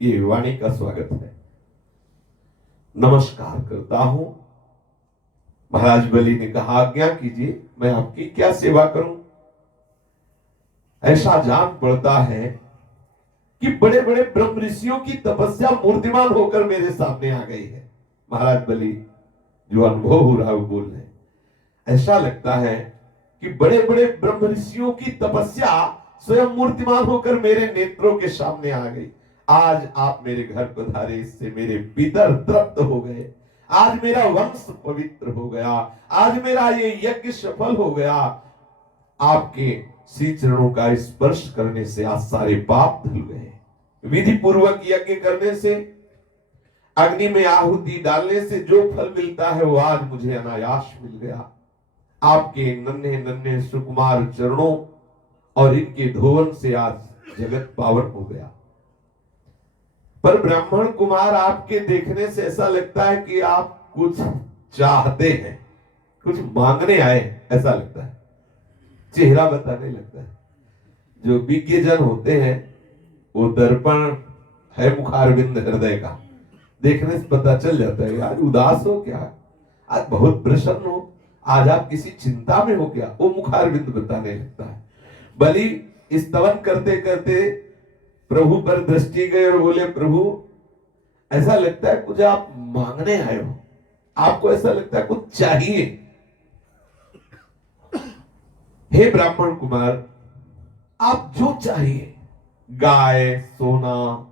ये वाणी का स्वागत है, नमस्कार करता हूं। महाराज बलि ने कहा, आज्ञा कीजिए, मैं आपकी क्या सेवा करूं। ऐसा जान पड़ता है कि बड़े बड़े ब्रह्म ऋषियों की तपस्या मूर्तिमान होकर मेरे सामने आ गई है। महाराज बलि जो अनुभव हो रहा है वो बोल रहे, ऐसा लगता है कि बड़े बड़े ब्रह्म ऋषियों की तपस्या स्वयं मूर्तिमान होकर मेरे नेत्रों के सामने आ गई। आज आप मेरे घर पधारे, इससे मेरे पितर तृप्त हो गए, आज मेरा वंश पवित्र हो गया, आज मेरा ये यज्ञ सफल हो गया। आपके श्री चरणों का स्पर्श करने से आज सारे पाप धुल गए। विधि पूर्वक यज्ञ करने से, अग्नि में आहुति डालने से जो फल मिलता है वो आज मुझे अनायास मिल गया। आपके नन्हे नन्हे सुकुमार चरणों और इनके धोवन से आज जगत पावन हो गया। पर ब्राह्मण कुमार, आपके देखने से ऐसा लगता है कि आप कुछ चाहते हैं, कुछ मांगने आए, ऐसा लगता है, चेहरा बताने लगता है। जो विज्ञ जन होते हैं वो दर्पण है मुखारविंद हृदय का, देखने से पता चल जाता है आज उदास हो क्या, आज बहुत प्रसन्न हो, आज आप किसी चिंता में हो क्या, वो मुखारविंद बताने लगता है। बलि स्तवन करते करते प्रभु पर दृष्टि गए और बोले, प्रभु ऐसा लगता है कुछ आप मांगने आए हो, आपको ऐसा लगता है कुछ चाहिए। हे ब्राह्मण कुमार, आप जो चाहिए, गाय, सोना,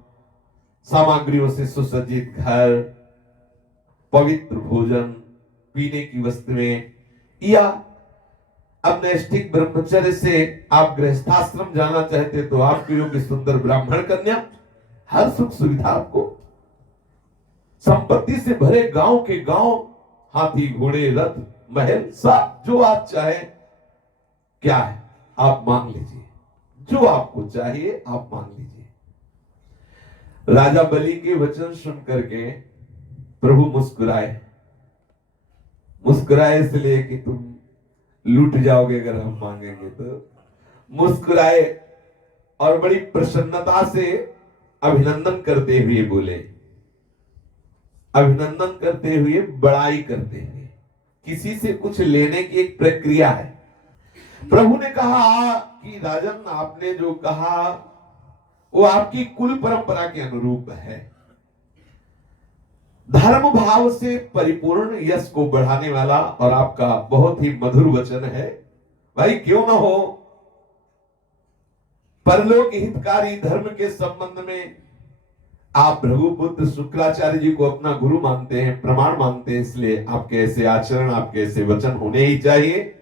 सामग्रियों से सुसज्जित घर, पवित्र भोजन, पीने की वस्तुएं, या अपने नैष्ठिक ब्रह्मचर्य से आप गृहस्थाश्रम जाना चाहते तो आपके योग्य सुंदर ब्राह्मण कन्या, हर सुख सुविधा आपको, संपत्ति से भरे गांव के गांव, हाथी घोड़े रथ महल, सब जो आप चाहे, क्या है आप मांग लीजिए, जो आपको चाहिए आप मांग लीजिए। राजा बलि के वचन सुन करके प्रभु मुस्कुराए। मुस्कुराए इसलिए कि तुम लूट जाओगे अगर हम मांगेंगे तो, मुस्कुराए और बड़ी प्रसन्नता से अभिनंदन करते हुए बोले, अभिनंदन करते हुए, बड़ाई करते हुए। किसी से कुछ लेने की एक प्रक्रिया है। प्रभु ने कहा कि राजन, आपने जो कहा वो आपकी कुल परंपरा के अनुरूप है। धर्म भाव से परिपूर्ण यश को बढ़ाने वाला और आपका बहुत ही मधुर वचन है। भाई क्यों ना हो, परलोक हितकारी धर्म के संबंध में आप भृगुपुत्र शुक्राचार्य जी को अपना गुरु मानते हैं, प्रमाण मानते हैं, इसलिए आपके ऐसे आचरण, आपके ऐसे वचन होने ही चाहिए।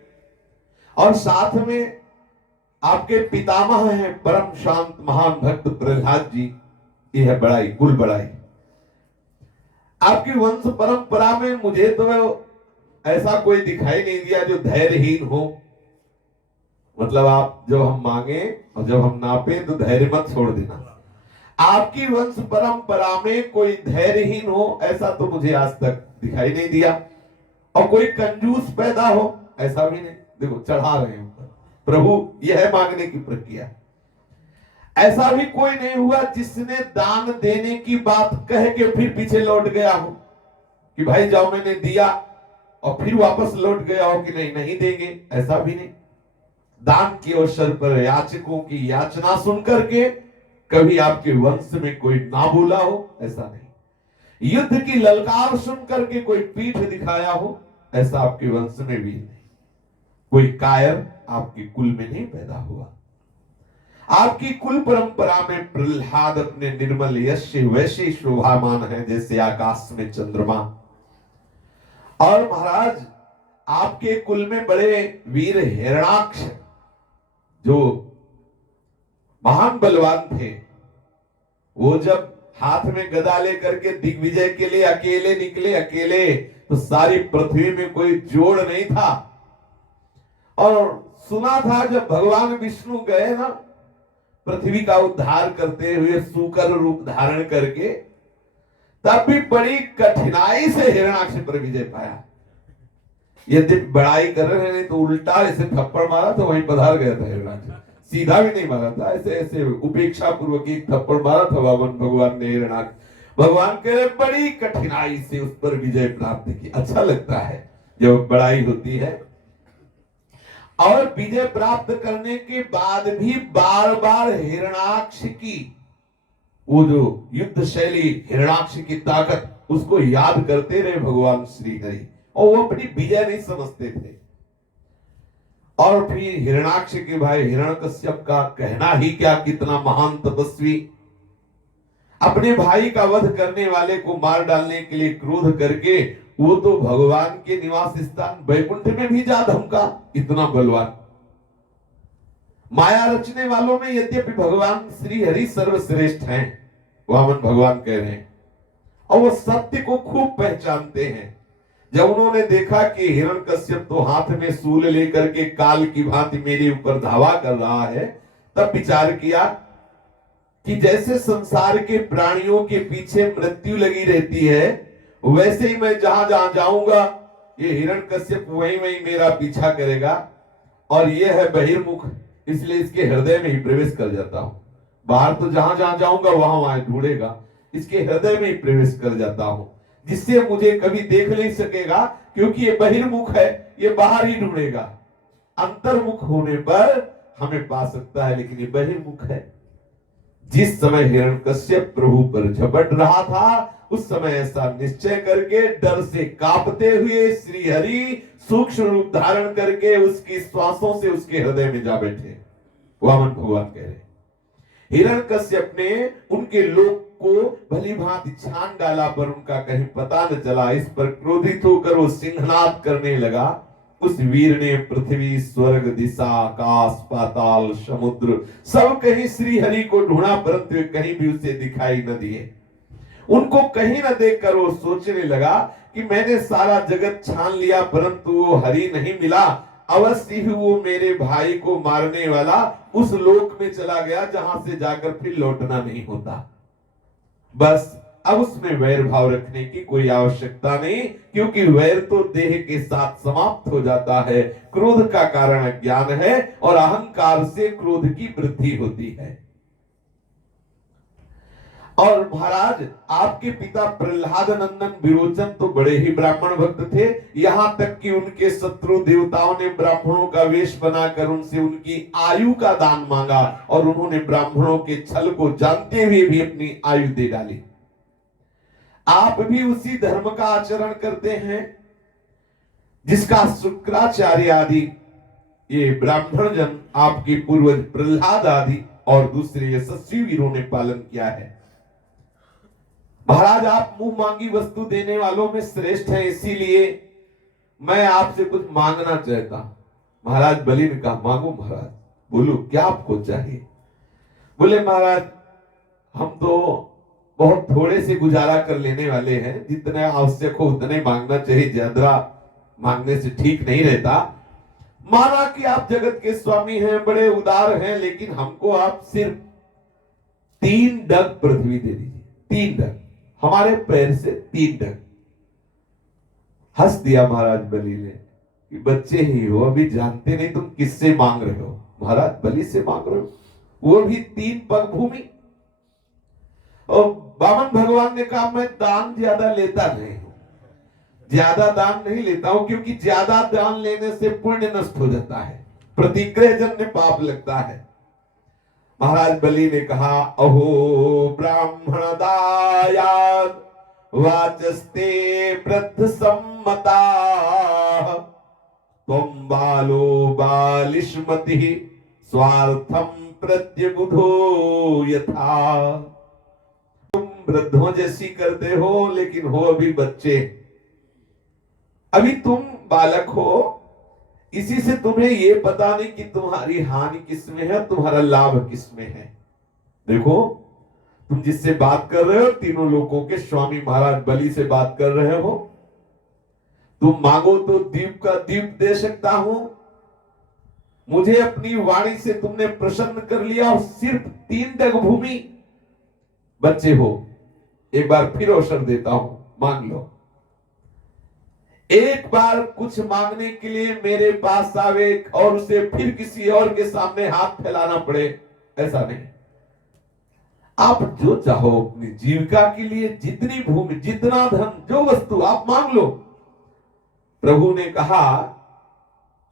और साथ में आपके पितामह हैं परम शांत महान भक्त प्रहलाद जी, यह है बड़ाई, कुल बड़ाई। आपकी वंश परंपरा में मुझे तो ऐसा कोई दिखाई नहीं दिया जो धैर्यहीन हो। मतलब आप जब हम मांगे और जब हम नापे तो धैर्य मत छोड़ देना। आपकी वंश परंपरा में कोई धैर्यहीन हो ऐसा तो मुझे आज तक दिखाई नहीं दिया, और कोई कंजूस पैदा हो ऐसा भी नहीं। देखो चढ़ा रहे हैं प्रभु, यह है मांगने की प्रक्रिया। ऐसा भी कोई नहीं हुआ जिसने दान देने की बात कह के फिर पीछे लौट गया हो कि भाई जाओ मैंने दिया, और फिर वापस लौट गया हो कि नहीं नहीं देंगे, ऐसा भी नहीं। दान के अवसर पर याचकों की याचना सुन करके कभी आपके वंश में कोई ना बोला हो, ऐसा नहीं। युद्ध की ललकार सुन करके कोई पीठ दिखाया हो, ऐसा आपके वंश में भी नहीं। कोई कायर आपके कुल में नहीं पैदा हुआ। आपकी कुल परंपरा में प्रहलाद अपने निर्मल यश वैसे शोभामान है जैसे आकाश में चंद्रमा। और महाराज आपके कुल में बड़े वीर हिरणाक्ष जो महान बलवान थे, वो जब हाथ में गदा लेकर के दिग्विजय के लिए अकेले निकले, अकेले तो सारी पृथ्वी में कोई जोड़ नहीं था। और सुना था जब भगवान विष्णु गए ना पृथ्वी का उद्धार करते हुए सूकर रूप धारण करके, तब भी बड़ी कठिनाई से हिरणाक्ष पर विजय पाया। यदि बड़ाई कर रहे नहीं तो उल्टा ऐसे थप्पड़ मारा तो वहीं पधार गया था हिरणाक्ष, सीधा भी नहीं मारा था, ऐसे ऐसे उपेक्षा पूर्वक एक थप्पड़ मारा था वामन भगवान ने हिरणाक्ष। भगवान के बड़ी कठिनाई से उस पर विजय प्राप्त की। अच्छा लगता है जब बड़ाई होती है। और विजय प्राप्त करने के बाद भी बार बार हिरणाक्ष की वो जो युद्ध शैली, हिरणाक्ष की ताकत, उसको याद करते रहे भगवान श्री हरि, और वो अपनी विजय नहीं समझते थे। और फिर हिरणाक्ष के भाई हिरण्यकश्यप का कहना ही क्या, कितना महान तपस्वी, अपने भाई का वध करने वाले को मार डालने के लिए क्रोध करके वो तो भगवान के निवास स्थान वैकुंठ में भी जा धमका, इतना बलवान। माया रचने वालों में यद्यपि भगवान श्री हरि सर्वश्रेष्ठ हैं, वामन भगवान कह रहे हैं, और वो सत्य को खूब पहचानते हैं। जब उन्होंने देखा कि हिरण्यकश्यप तो हाथ में सूल लेकर के काल की भांति मेरे ऊपर धावा कर रहा है, तब विचार किया कि जैसे संसार के प्राणियों के पीछे मृत्यु लगी रहती है, वैसे ही मैं जहां जहां जाऊंगा ये हिरण्यकश्यप वहीं वहीं मेरा पीछा करेगा। और ये है बहिर्मुख, इसलिए इसके हृदय में ही प्रवेश कर जाता हूं। बाहर तो जहां जहां जाऊंगा वहां वहां ढूंढेगा, इसके हृदय में ही प्रवेश कर जाता हूं, जिससे मुझे कभी देख नहीं सकेगा, क्योंकि ये बहिर्मुख है, ये बाहर ही ढूंढेगा। अंतर्मुख होने पर हमें पा सकता है, लेकिन ये बहिर्मुख है। जिस समय हिरण्यकश्यप प्रभु पर झपट रहा था, उस समय ऐसा निश्चय करके डर से कांपते हुए श्री हरि सूक्ष्म रूप धारण करके उसकी श्वासों से उसके हृदय में जा बैठे। वामन भगवान कह रहे हिरण्यकश्यप ने उनके लोक को भली भांति छान डाला, पर उनका कहीं पता न चला। इस पर क्रोधित होकर वो सिंहनाद करने लगा। उस वीर ने पृथ्वी, स्वर्ग, दिशा, आकाश, पाताल, समुद्र सब कहीं श्री हरि को ढूंढा, परंतु कहीं भी उसे दिखाई न दिए। उनको कहीं न देखकर वो सोचने लगा कि मैंने सारा जगत छान लिया, परंतु वो हरि नहीं मिला। अवश्य ही वो मेरे भाई को मारने वाला उस लोक में चला गया जहां से जाकर फिर लौटना नहीं होता। बस अब उसमें वैर भाव रखने की कोई आवश्यकता नहीं, क्योंकि वैर तो देह के साथ समाप्त हो जाता है। क्रोध का कारण अज्ञान है और अहंकार से क्रोध की वृद्धि होती है। और महाराज आपके पिता प्रहलाद नंदन विरोचन तो बड़े ही ब्राह्मण भक्त थे, यहां तक कि उनके शत्रु देवताओं ने ब्राह्मणों का वेश बनाकर उनसे उनकी आयु का दान मांगा, और उन्होंने ब्राह्मणों के छल को जानते हुए भी अपनी आयु दे डाली। आप भी उसी धर्म का आचरण करते हैं जिसका शुक्राचार्य आदि ये ब्राह्मण जन, आपके पूर्वज प्रहलाद आदि और दूसरे यशस्वी वीरों ने पालन किया है। महाराज आप मुंह मांगी वस्तु देने वालों में श्रेष्ठ हैं, इसीलिए मैं आपसे कुछ मांगना चाहता हूं। महाराज बलि ने कहा मांगो महाराज, बोलो क्या आपको चाहिए। बोले महाराज हम तो बहुत थोड़े से गुजारा कर लेने वाले हैं, जितना आवश्यक हो उतने मांगना चाहिए, ज्यादा मांगने से ठीक नहीं रहता। माना कि आप जगत के स्वामी हैं, बड़े उदार हैं, लेकिन हमको आप सिर्फ 3 डग पृथ्वी दे दीजिए, 3 डग, हमारे पैर से 3 डग। हंस दिया महाराज बलि ने कि बच्चे ही हो, अभी जानते नहीं तुम किससे मांग रहे हो। महाराज बलि से मांग रहे हो, वो भी 3 पग भूमि। और वामन भगवान ने कहा मैं दान ज्यादा लेता नहीं हूं, ज्यादा दान नहीं लेता हूं, क्योंकि ज्यादा दान लेने से पुण्य नष्ट हो जाता है, प्रतिग्रह जन्य पाप लगता है। महाराज बलि ने कहा अहो ब्राह्मण दायाद वाचस्ते वृद्ध सम्मता। त्वं बालो बालिष्मतिः स्वार्थं प्रत्यबुधो यथा। तुम वृद्धों जैसी करते हो लेकिन हो अभी बच्चे, अभी तुम बालक हो, इसी से तुम्हें ये पता नहीं कि तुम्हारी हानि किसमें है, तुम्हारा लाभ किसमें है। देखो, तुम जिससे बात कर रहे हो तीनों लोगों के स्वामी महाराज बलि से बात कर रहे हो। तुम मांगो तो दीप का दीप दे सकता हूं। मुझे अपनी वाणी से तुमने प्रसन्न कर लिया और सिर्फ 3 डग भूमि, बच्चे हो, एक बार फिर अवसर देता हूं, मांग लो। एक बार कुछ मांगने के लिए मेरे पास आवे और उसे फिर किसी और के सामने हाथ फैलाना पड़े, ऐसा नहीं। आप जो चाहो अपनी जीविका के लिए जितनी भूमि, जितना धन, जो वस्तु आप मांग लो। प्रभु ने कहा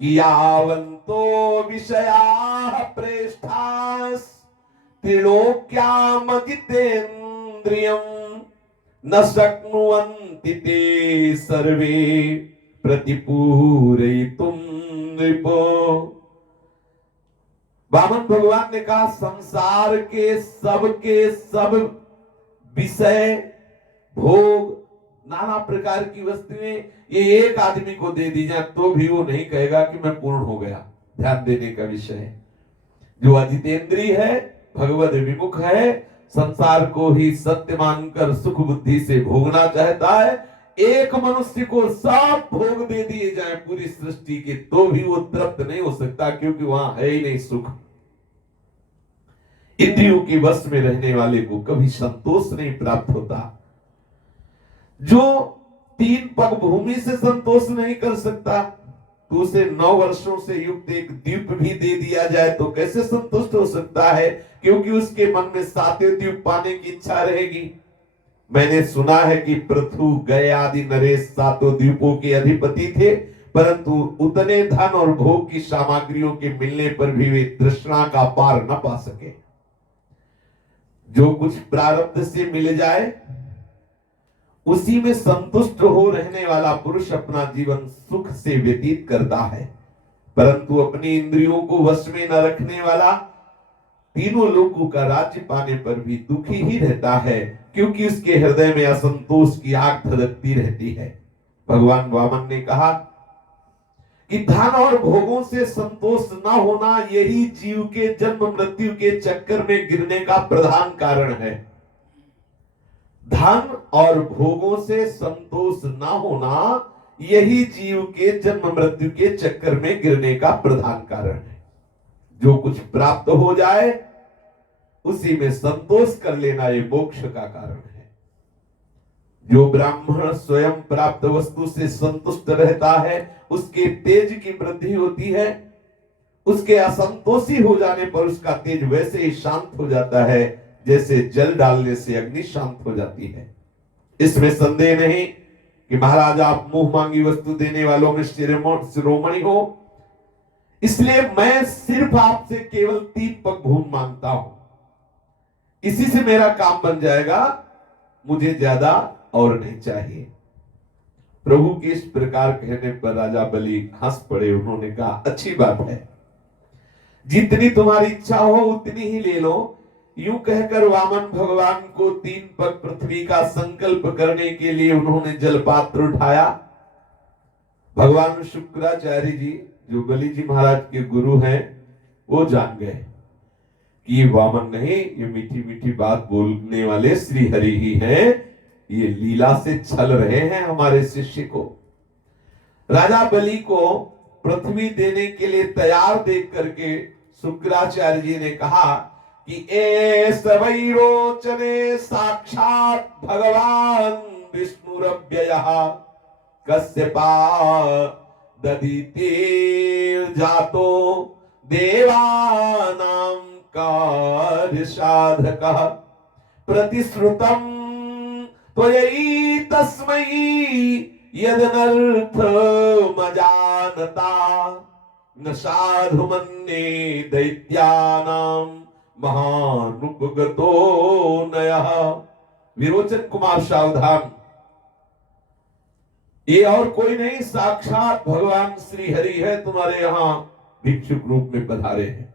कि यावन्तो विषयाः प्रेष्ठास् त्रिलोक्यामजितेन्द्रियम् न शक्नुवन्ति ते सर्वे प्रतिपूरयितुं नृपो। वामन भगवान ने कहा संसार के सब विषय, भोग, नाना प्रकार की वस्तुएं ये एक आदमी को दे दी जाए तो भी वो नहीं कहेगा कि मैं पूर्ण हो गया। ध्यान देने का विषय है, जो अजितेंद्रिय है, भगवत विमुख है, संसार को ही सत्य मानकर सुख बुद्धि से भोगना चाहता है, एक मनुष्य को सब भोग दे दिए जाए पूरी सृष्टि के तो भी वो तृप्त नहीं हो सकता, क्योंकि वहां है ही नहीं सुख। इंद्रियों के वश में रहने वाले को कभी संतोष नहीं प्राप्त होता। जो 3 पग भूमि से संतोष नहीं कर सकता, तो उसे 9 वर्षों से युक्त एक द्वीप भी दे दिया जाए तो कैसे संतुष्ट हो सकता है, क्योंकि उसके मन में 7वें द्वीप पाने की इच्छा रहेगी। मैंने सुना है कि पृथु, गया आदि नरेश 7 द्वीपों के अधिपति थे, परंतु उतने धन और भोग की सामग्रियों के मिलने पर भी वे तृष्णा का पार न पा सके। जो कुछ प्रारब्ध से मिल जाए उसी में संतुष्ट हो रहने वाला पुरुष अपना जीवन सुख से व्यतीत करता है, परंतु अपनी इंद्रियों को वश में न रखने वाला तीनों लोगों का राज्य पाने पर भी दुखी ही रहता है, क्योंकि उसके हृदय में असंतोष की आग धधकती रहती है। भगवान वामन ने कहा कि धन और भोगों से संतोष न होना यही जीव के जन्म मृत्यु के चक्कर में गिरने का प्रधान कारण है। धन और भोगों से संतोष न होना यही जीव के जन्म मृत्यु के चक्कर में गिरने का प्रधान कारण है। जो कुछ प्राप्त हो जाए उसी में संतोष कर लेना ये मोक्ष का कारण है। जो ब्राह्मण स्वयं प्राप्त वस्तु से संतुष्ट रहता है उसके तेज की वृद्धि होती है, उसके असंतोषी हो जाने पर उसका तेज वैसे ही शांत हो जाता है जैसे जल डालने से अग्नि शांत हो जाती है। इसमें संदेह नहीं कि महाराज आप मुंह मांगी वस्तु देने वालों में शिरोमणि हो, इसलिए मैं सिर्फ आपसे केवल 3 पग भूमि मांगता हूं, इसी से मेरा काम बन जाएगा, मुझे ज्यादा और नहीं चाहिए। प्रभु के इस प्रकार कहने पर राजा बलि हंस पड़े। उन्होंने कहा अच्छी बात है, जितनी तुम्हारी इच्छा हो उतनी ही ले लो। यूं कहकर वामन भगवान को 3 पग पृथ्वी का संकल्प करने के लिए उन्होंने जलपात्र उठाया। भगवान शुक्राचार्य जी जो बलि जी महाराज के गुरु हैं वो जान गए कि ये वामन नहीं, ये मीठी मीठी बात बोलने वाले श्री हरि ही हैं, ये लीला से छल रहे हैं हमारे शिष्य को। राजा बलि को पृथ्वी देने के लिए तैयार देख करके शुक्राचार्य जी ने कहा कि एस वै रोचने साक्षात भगवान विष्णुरव्ययः कश्यपा ददिते जातो देवानां कार्य साधकः प्रतिश्रुतम् त्वयि तस्मै यदनर्थमजानता न साधु मन्ये दैत्यानां महानुपगतो नयः। विरोचन कुमार सावधान, ये और कोई नहीं, साक्षात भगवान श्री हरि है, तुम्हारे यहाँ भिक्षुक रूप में पधारे हैं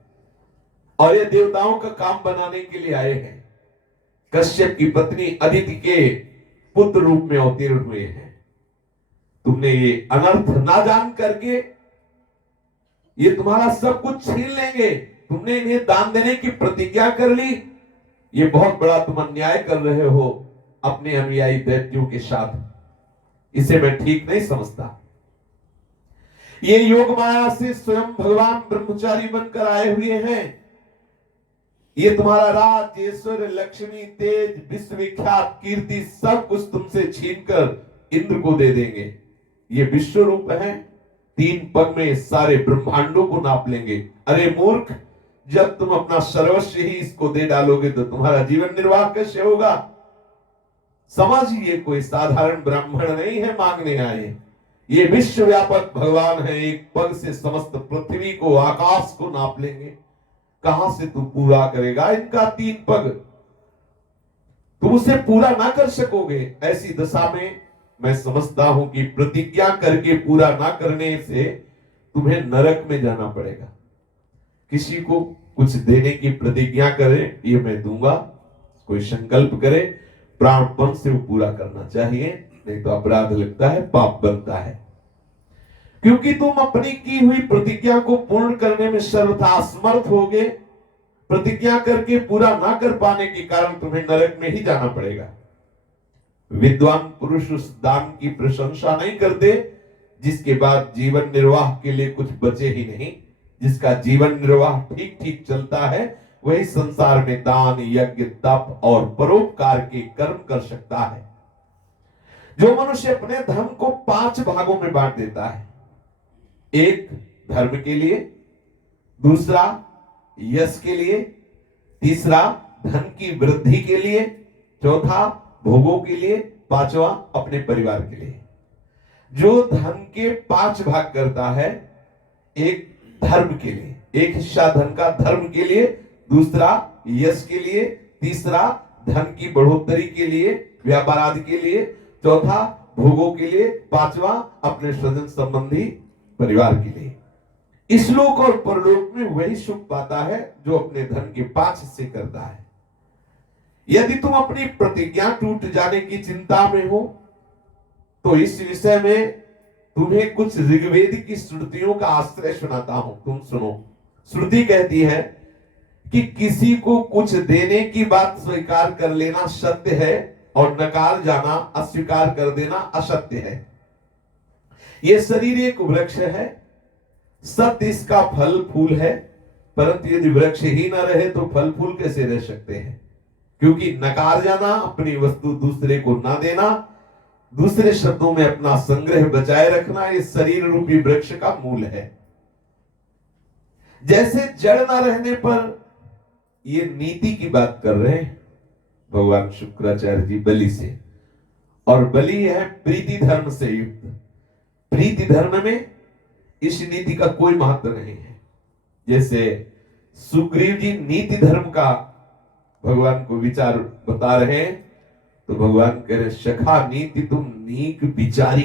और ये देवताओं का काम बनाने के लिए आए हैं। कश्यप की पत्नी अदिति के पुत्र रूप में अवतीर्ण हुए हैं। तुमने ये अनर्थ ना जान करके ये तुम्हारा सब कुछ छीन लेंगे, तुमने इन्हें दान देने की प्रतिज्ञा कर ली, ये बहुत बड़ा तुम अन्याय कर रहे हो अपने अनुयायी दैत्यों के साथ। इसे मैं ठीक नहीं समझता। ये योग माया से स्वयं भगवान ब्रह्मचारी बनकर आए हुए हैं। ये तुम्हारा राज्य, ऐश्वर्य, लक्ष्मी, तेज, विश्वविख्यात कीर्ति सब कुछ तुमसे छीनकर इंद्र को दे देंगे। ये विश्व रूप है, 3 पग में सारे ब्रह्मांडों को नाप लेंगे। अरे मूर्ख, जब तुम अपना सर्वस्व ही इसको दे डालोगे तो तुम्हारा जीवन निर्वाह कैसे होगा? समझ, ये कोई साधारण ब्राह्मण नहीं है मांगने आए, ये विश्वव्यापक भगवान है। एक पग से समस्त पृथ्वी को, आकाश को नाप लेंगे। कहां से तू पूरा करेगा इनका 3 पग? तुम उसे पूरा ना कर सकोगे। ऐसी दशा में मैं समझता हूं कि प्रतिज्ञा करके पूरा ना करने से तुम्हें नरक में जाना पड़ेगा। किसी को कुछ देने की प्रतिज्ञा करे, ये मैं दूंगा, कोई संकल्प करे, प्राणपण से वो पूरा करना चाहिए, नहीं तो अपराध लगता है, पाप बनता है। क्योंकि तुम अपनी की हुई प्रतिज्ञा को पूर्ण करने में सर्वथा असमर्थ होगे। प्रतिज्ञा करके पूरा ना कर पाने के कारण तुम्हें नरक में ही जाना पड़ेगा। विद्वान पुरुष उस दान की प्रशंसा नहीं करते जिसके बाद जीवन निर्वाह के लिए कुछ बचे ही नहीं। जिसका जीवन निर्वाह ठीक ठीक चलता है वही संसार में दान, यज्ञ, तप और परोपकार के कर्म कर सकता है। जो मनुष्य अपने धन को 5 भागों में बांट देता है, एक धर्म के लिए, दूसरा यश के लिए, तीसरा धन की वृद्धि के लिए, चौथा भोगों के लिए, पांचवा अपने परिवार के लिए। जो धन के 5 भाग करता है, एक धर्म के लिए, एक हिस्सा धन का धर्म के लिए, दूसरा यश के लिए, तीसरा धन की बढ़ोतरी के लिए, व्यापार आदि के लिए, चौथा भोगों के लिए, पांचवा अपने स्वजन संबंधी परिवार के लिए। इस लोक और परलोक में वही सुख पाता है जो अपने धन के 5 हिस्से करता है। यदि तुम अपनी प्रतिज्ञा टूट जाने की चिंता में हो तो इस विषय में तुम्हें कुछ ऋग्वेद की श्रुतियों का आश्रय सुनाता हूं, तुम सुनो। श्रुति कहती है कि किसी को कुछ देने की बात स्वीकार कर लेना सत्य है और नकार जाना, अस्वीकार कर देना असत्य है। यह शरीर एक वृक्ष है, सत्य इसका फल फूल है, परंतु यदि वृक्ष ही न रहे तो फल फूल कैसे रह सकते हैं? क्योंकि नकार जाना, अपनी वस्तु दूसरे को ना देना, दूसरे शब्दों में अपना संग्रह बचाए रखना, ये शरीर रूपी वृक्ष का मूल है। जैसे जड़ ना रहने पर, ये नीति की बात कर रहे हैं भगवान शुक्राचार्य जी बलि से, और बलि है प्रीति धर्म से युक्त। प्रीति धर्म में इस नीति का कोई महत्व नहीं है। जैसे सुग्रीव जी नीति धर्म का भगवान को विचार बता रहे हैं तो भगवान कह रहे, सखा नीति तुम नीक विचारी।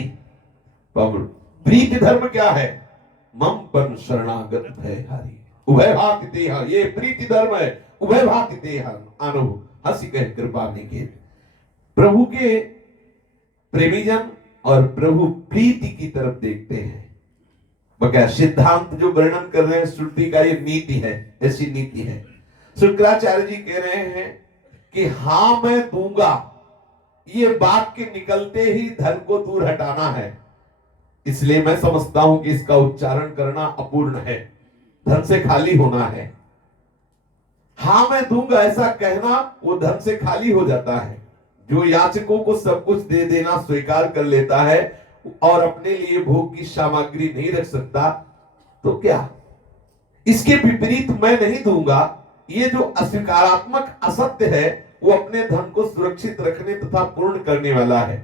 प्रीति धर्म क्या है? मम पन शरणागत भयहारी उभय भाति तेहा, ये प्रीति धर्म है। उभय भाति तेहा अनुभव हंसी कह कृपा निकेत। प्रभु के प्रेमीजन और प्रभु प्रीति की तरफ देखते हैं। बकाया सिद्धांत जो वर्णन कर रहे हैं श्रुति का, ये नीति है, ऐसी नीति है। शुक्राचार्य जी कह रहे हैं कि हां मैं दूंगा, ये बात के निकलते ही धन को दूर हटाना है। इसलिए मैं समझता हूं कि इसका उच्चारण करना अपूर्ण है, धन से खाली होना है। हां मैं दूंगा ऐसा कहना वो धन से खाली हो जाता है। जो याचकों को सब कुछ दे देना स्वीकार कर लेता है और अपने लिए भोग की सामग्री नहीं रख सकता तो क्या? इसके विपरीत मैं नहीं दूंगा, ये जो अस्वीकारात्मक असत्य है वो अपने धन को सुरक्षित रखने तथा पूर्ण करने वाला है।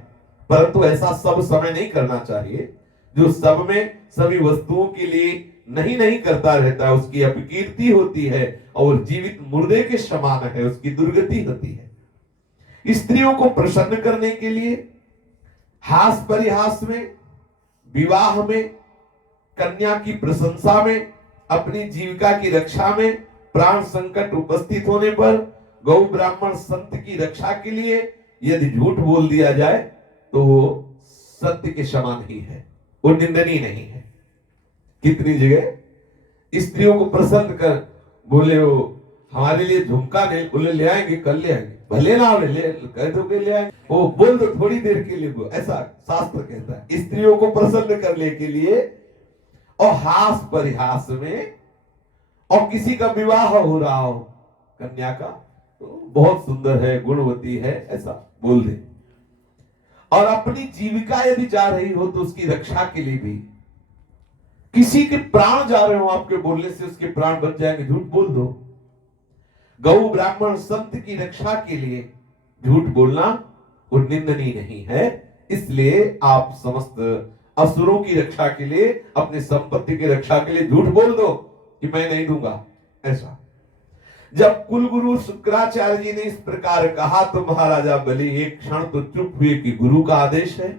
परंतु ऐसा सब समय नहीं करना चाहिए। जो सब में सभी वस्तुओं के लिए नहीं करता रहता है उसकी अपकीर्ति होती है और जीवित मुर्दे के समान है, उसकी दुर्गति होती है। स्त्रियों को प्रसन्न करने के लिए हास परिहास में, विवाह में, कन्या की प्रशंसा में, अपनी जीविका की रक्षा में, प्राण संकट उपस्थित होने पर गौ ब्राह्मण संत की रक्षा के लिए यदि झूठ बोल दिया जाए तो वो सत्य के समान ही है, वो निंदनीय नहीं है। कितनी जगह स्त्रियों को प्रसन्न कर बोले वो हमारे लिए झुमका नहीं, बोले ले आएंगे, कल ले आएंगे, भले ना ले कह दो के ले आएंगे, वो बोल दो थोड़ी देर के लिए, ऐसा शास्त्र कहता है। स्त्रियों को प्रसन्न करने के लिए और हास परिहास में, और किसी का विवाह हो रहा हो कन्या का, तो बहुत सुंदर है, गुणवती है, ऐसा बोल दे। और अपनी जीविका यदि जा रही हो तो उसकी रक्षा के लिए भी, किसी के प्राण जा रहे हो आपके बोलने से उसके प्राण बच जाएंगे, झूठ बोल दो। गौ ब्राह्मण संत की रक्षा के लिए झूठ बोलना वो निंदनीय नहीं है। इसलिए आप समस्त असुरों की रक्षा के लिए, अपनी संपत्ति की रक्षा के लिए झूठ बोल दो कि मैं नहीं दूंगा, ऐसा। जब कुलगुरु शुक्राचार्य जी ने इस प्रकार कहा तो महाराजा बलि एक क्षण तो चुप हुए कि गुरु का आदेश है।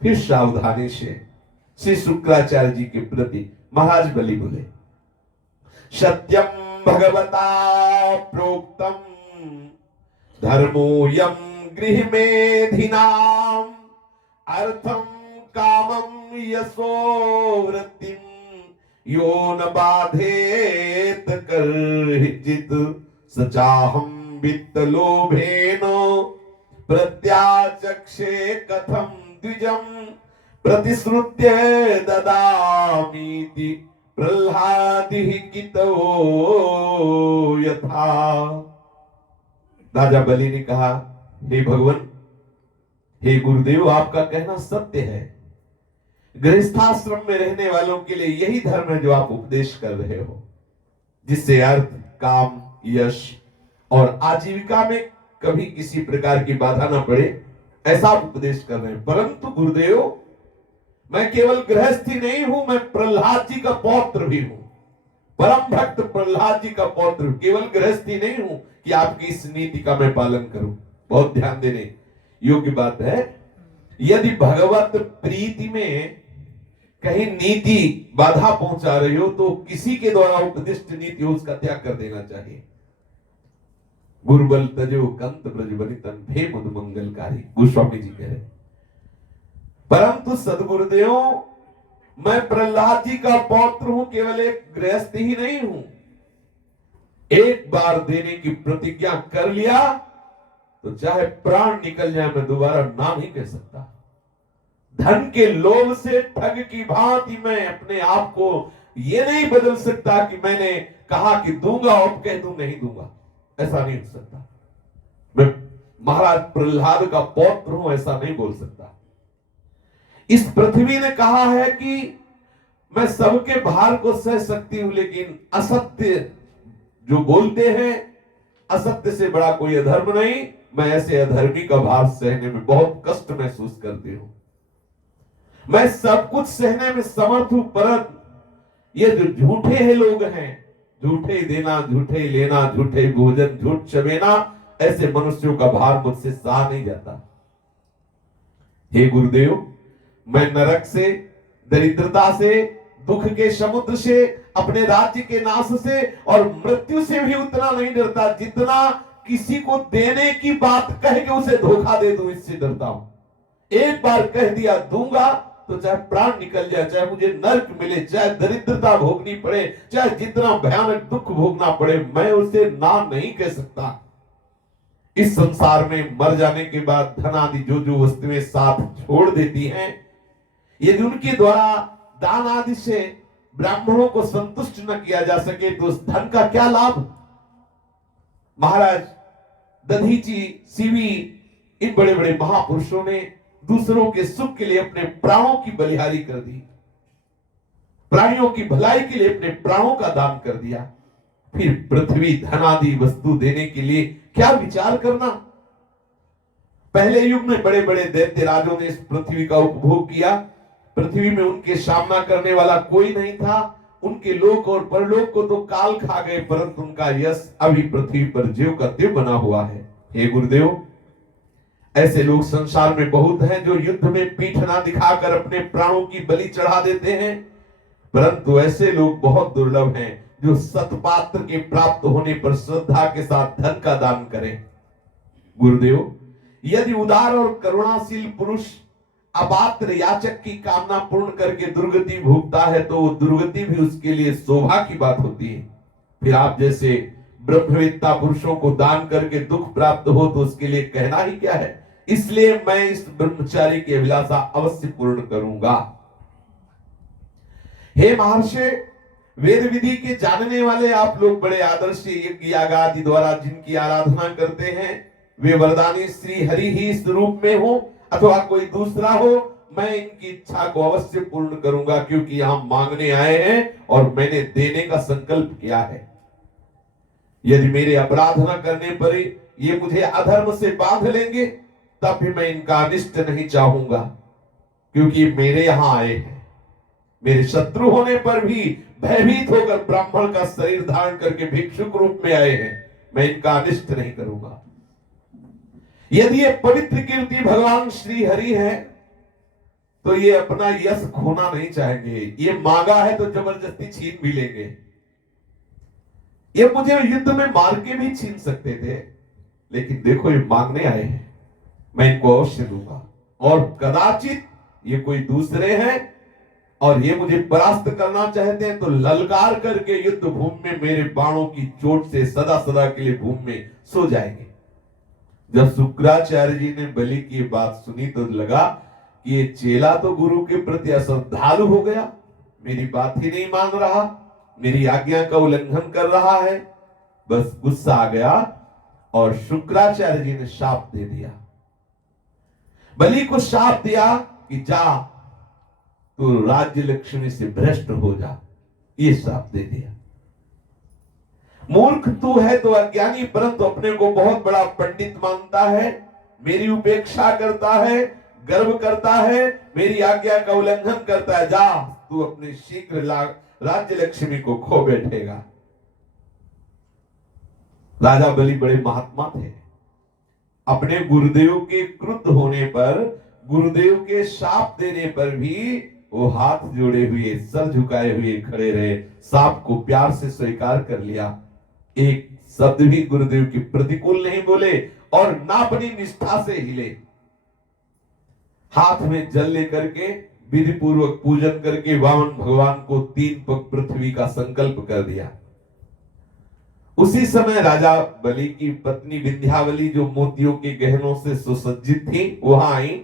फिर सावधानी से श्री शुक्राचार्य जी के प्रति महाराज बलि बोले, सत्यम भगवता प्रोक्तम धर्मोऽयं गृह मेधिनाम अर्थम कामम यशो वृत्तिम यो न बाधेत कर्हिचित सचाहम वित्तलोभेन प्रत्याचक्षे कथम द्विजम प्रतिश्रुत्य ददामीति प्रह्लादिः कितो यथा। राजा बलि ने कहा, हे भगवान, हे गुरुदेव, आपका कहना सत्य है। गृहस्थाश्रम में रहने वालों के लिए यही धर्म है जो आप उपदेश कर रहे हो, जिससे अर्थ, काम, यश और आजीविका में कभी किसी प्रकार की बाधा ना पड़े, ऐसा आप उपदेश कर रहे हैं। परंतु गुरुदेव, मैं केवल गृहस्थी नहीं हूं, मैं प्रहलाद जी का पौत्र भी हूं, परम भक्त प्रहलाद जी का पौत्र। केवल गृहस्थी नहीं हूं कि आपकी इस नीति का मैं पालन करूं। बहुत ध्यान देने योग्य बात है। यदि भगवत प्रीति में कहीं नीति बाधा पहुंचा रही हो तो किसी के द्वारा उपदिष्ट नीति हो उसका त्याग कर देना चाहिए। गुरुबल तजो कंत ब्रज बनितन भे मुद मंगलकारी, गोस्वामी जी कह रहे। परंतु सदगुरुदेव, मैं प्रहलाद जी का पौत्र हूं, केवल एक गृहस्थ ही नहीं हूं। एक बार देने की प्रतिज्ञा कर लिया तो चाहे प्राण निकल जाए मैं दोबारा ना नहीं कह सकता। धन के लोभ से ठग की भांति मैं अपने आप को ये नहीं बदल सकता कि मैंने कहा कि दूंगा और कह दूं नहीं दूंगा, ऐसा नहीं हो सकता। मैं महाराज प्रहलाद का पौत्र हूं, ऐसा नहीं बोल सकता। इस पृथ्वी ने कहा है कि मैं सबके भार को सह सकती हूं, लेकिन असत्य जो बोलते हैं, असत्य से बड़ा कोई अधर्म नहीं। मैं ऐसे अधर्मी का भार सहने में बहुत कष्ट महसूस करती हूं। मैं सब कुछ सहने में समर्थ हूं, परंतु ये जो झूठे हैं लोग हैं, झूठे देना, झूठे लेना, झूठे भोजन, झूठ चबेना, ऐसे मनुष्यों का भार मुझसे सहा नहीं जाता। हे गुरुदेव, मैं नरक से, दरिद्रता से, दुख के समुद्र से, अपने राज्य के नाश से और मृत्यु से भी उतना नहीं डरता जितना किसी को देने की बात कह के उसे धोखा दे दूं, इससे डरता हूं। एक बार कह दिया दूंगा तो चाहे प्राण निकल जाए, चाहे मुझे नरक मिले, चाहे दरिद्रता भोगनी पड़े, चाहे जितना भयानक दुख भोगना पड़े, मैं उसे ना नहीं कह सकता। इस संसार में मर जाने के बाद धन आदि जो जो वस्तुएं साथ छोड़ देती हैं, यदि उनके द्वारा दान आदि से ब्राह्मणों को संतुष्ट न किया जा सके तो उस धन का क्या लाभ। महाराज दधीची, सीवी, इन बड़े बड़े महापुरुषों ने दूसरों के सुख के लिए अपने प्राणों की बलिहारी कर दी, प्राणियों की भलाई के लिए अपने प्राणों का दान कर दिया। फिर पृथ्वी धन आदि वस्तु देने के लिए क्या विचार करना। पहले युग में बड़े बड़े दैत्य राजों ने इस पृथ्वी का उपभोग किया। पृथ्वी में उनके सामना करने वाला कोई नहीं था। उनके लोक और परलोक को तो काल खा गए, परंतु उनका यश अभी पृथ्वी पर ज्यों का त्यों बना हुआ है। हे गुरुदेव, ऐसे लोग संसार में बहुत हैं जो युद्ध में पीठ ना दिखाकर अपने प्राणों की बलि चढ़ा देते हैं, परंतु ऐसे लोग बहुत दुर्लभ हैं जो सतपात्र के प्राप्त होने पर श्रद्धा के साथ धन का दान करें। गुरुदेव, यदि उदार और करुणाशील पुरुष अपात्र याचक की कामना पूर्ण करके दुर्गति भोगता है तो वो दुर्गति भी उसके लिए शोभा की बात होती है। फिर आप जैसे ब्रह्मवेत्ता पुरुषों को दान करके दुख प्राप्त हो तो उसके लिए कहना ही क्या है। इसलिए मैं इस ब्रह्मचारी की अभिलाषा अवश्य पूर्ण करूंगा। हे महर्षि, वेद विधि के जानने वाले आप लोग बड़े आदर्श यज्ञ याग आदि द्वारा जिनकी आराधना करते हैं, वे वरदानी श्री हरि ही इस रूप में हो अथवा कोई दूसरा हो, मैं इनकी इच्छा को अवश्य पूर्ण करूंगा, क्योंकि यहां मांगने आए हैं और मैंने देने का संकल्प किया है। यदि मेरे अपराध न करने पर ये मुझे अधर्म से बांध लेंगे तब भी मैं इनका अनिष्ट नहीं चाहूंगा, क्योंकि मेरे यहां आए हैं। मेरे शत्रु होने पर भी भयभीत होकर ब्राह्मण का शरीर धारण करके भिक्षुक रूप में आए हैं, मैं इनका अनिष्ट नहीं करूंगा। यदि ये पवित्र कीर्ति भगवान श्री हरि है तो ये अपना यश खोना नहीं चाहेंगे। ये मांगा है तो जबरदस्ती छीन भी लेंगे। ये मुझे युद्ध में मार के भी छीन सकते थे, लेकिन देखो ये मांगने आए हैं, मैं इनको अवश्य दूंगा। और कदाचित ये कोई दूसरे हैं और ये मुझे परास्त करना चाहते हैं तो ललकार करके युद्ध भूमि में मेरे बाणों की चोट से सदा सदा के लिए भूमि में सो जाएंगे। जब शुक्राचार्य जी ने बलि की बात सुनी तो लगा कि ये चेला तो गुरु के प्रति अश्रद्धालु हो गया, मेरी बात ही नहीं मान रहा, मेरी आज्ञा का उल्लंघन कर रहा है। बस गुस्सा आ गया और शुक्राचार्य जी ने शाप दे दिया। बलि को शाप दिया कि जा तू राज्य लक्ष्मी से भ्रष्ट हो जा, ये शाप दे दिया। मूर्ख तू है तो अज्ञानी, परंतु अपने को बहुत बड़ा पंडित मानता है, मेरी उपेक्षा करता है, गर्व करता है, मेरी आज्ञा का उल्लंघन करता है। जा तू अपने शीघ्र राज्य लक्ष्मी को खो बैठेगा। राजा बलि बड़े महात्मा थे। अपने गुरुदेव के क्रुद्ध होने पर, गुरुदेव के शाप देने पर भी वो हाथ जोड़े हुए, सर झुकाए हुए खड़े रहे, शाप को प्यार से स्वीकार कर लिया। एक शब्द भी गुरुदेव के प्रतिकूल नहीं बोले और ना अपनी निष्ठा से हिले। हाथ में जल लेकर के विधि पूर्वक पूजन करके वामन भगवान को 3 पग पृथ्वी का संकल्प कर दिया। उसी समय राजा बलि की पत्नी विंध्यावली, जो मोतियों के गहनों से सुसज्जित थी, वहां आई।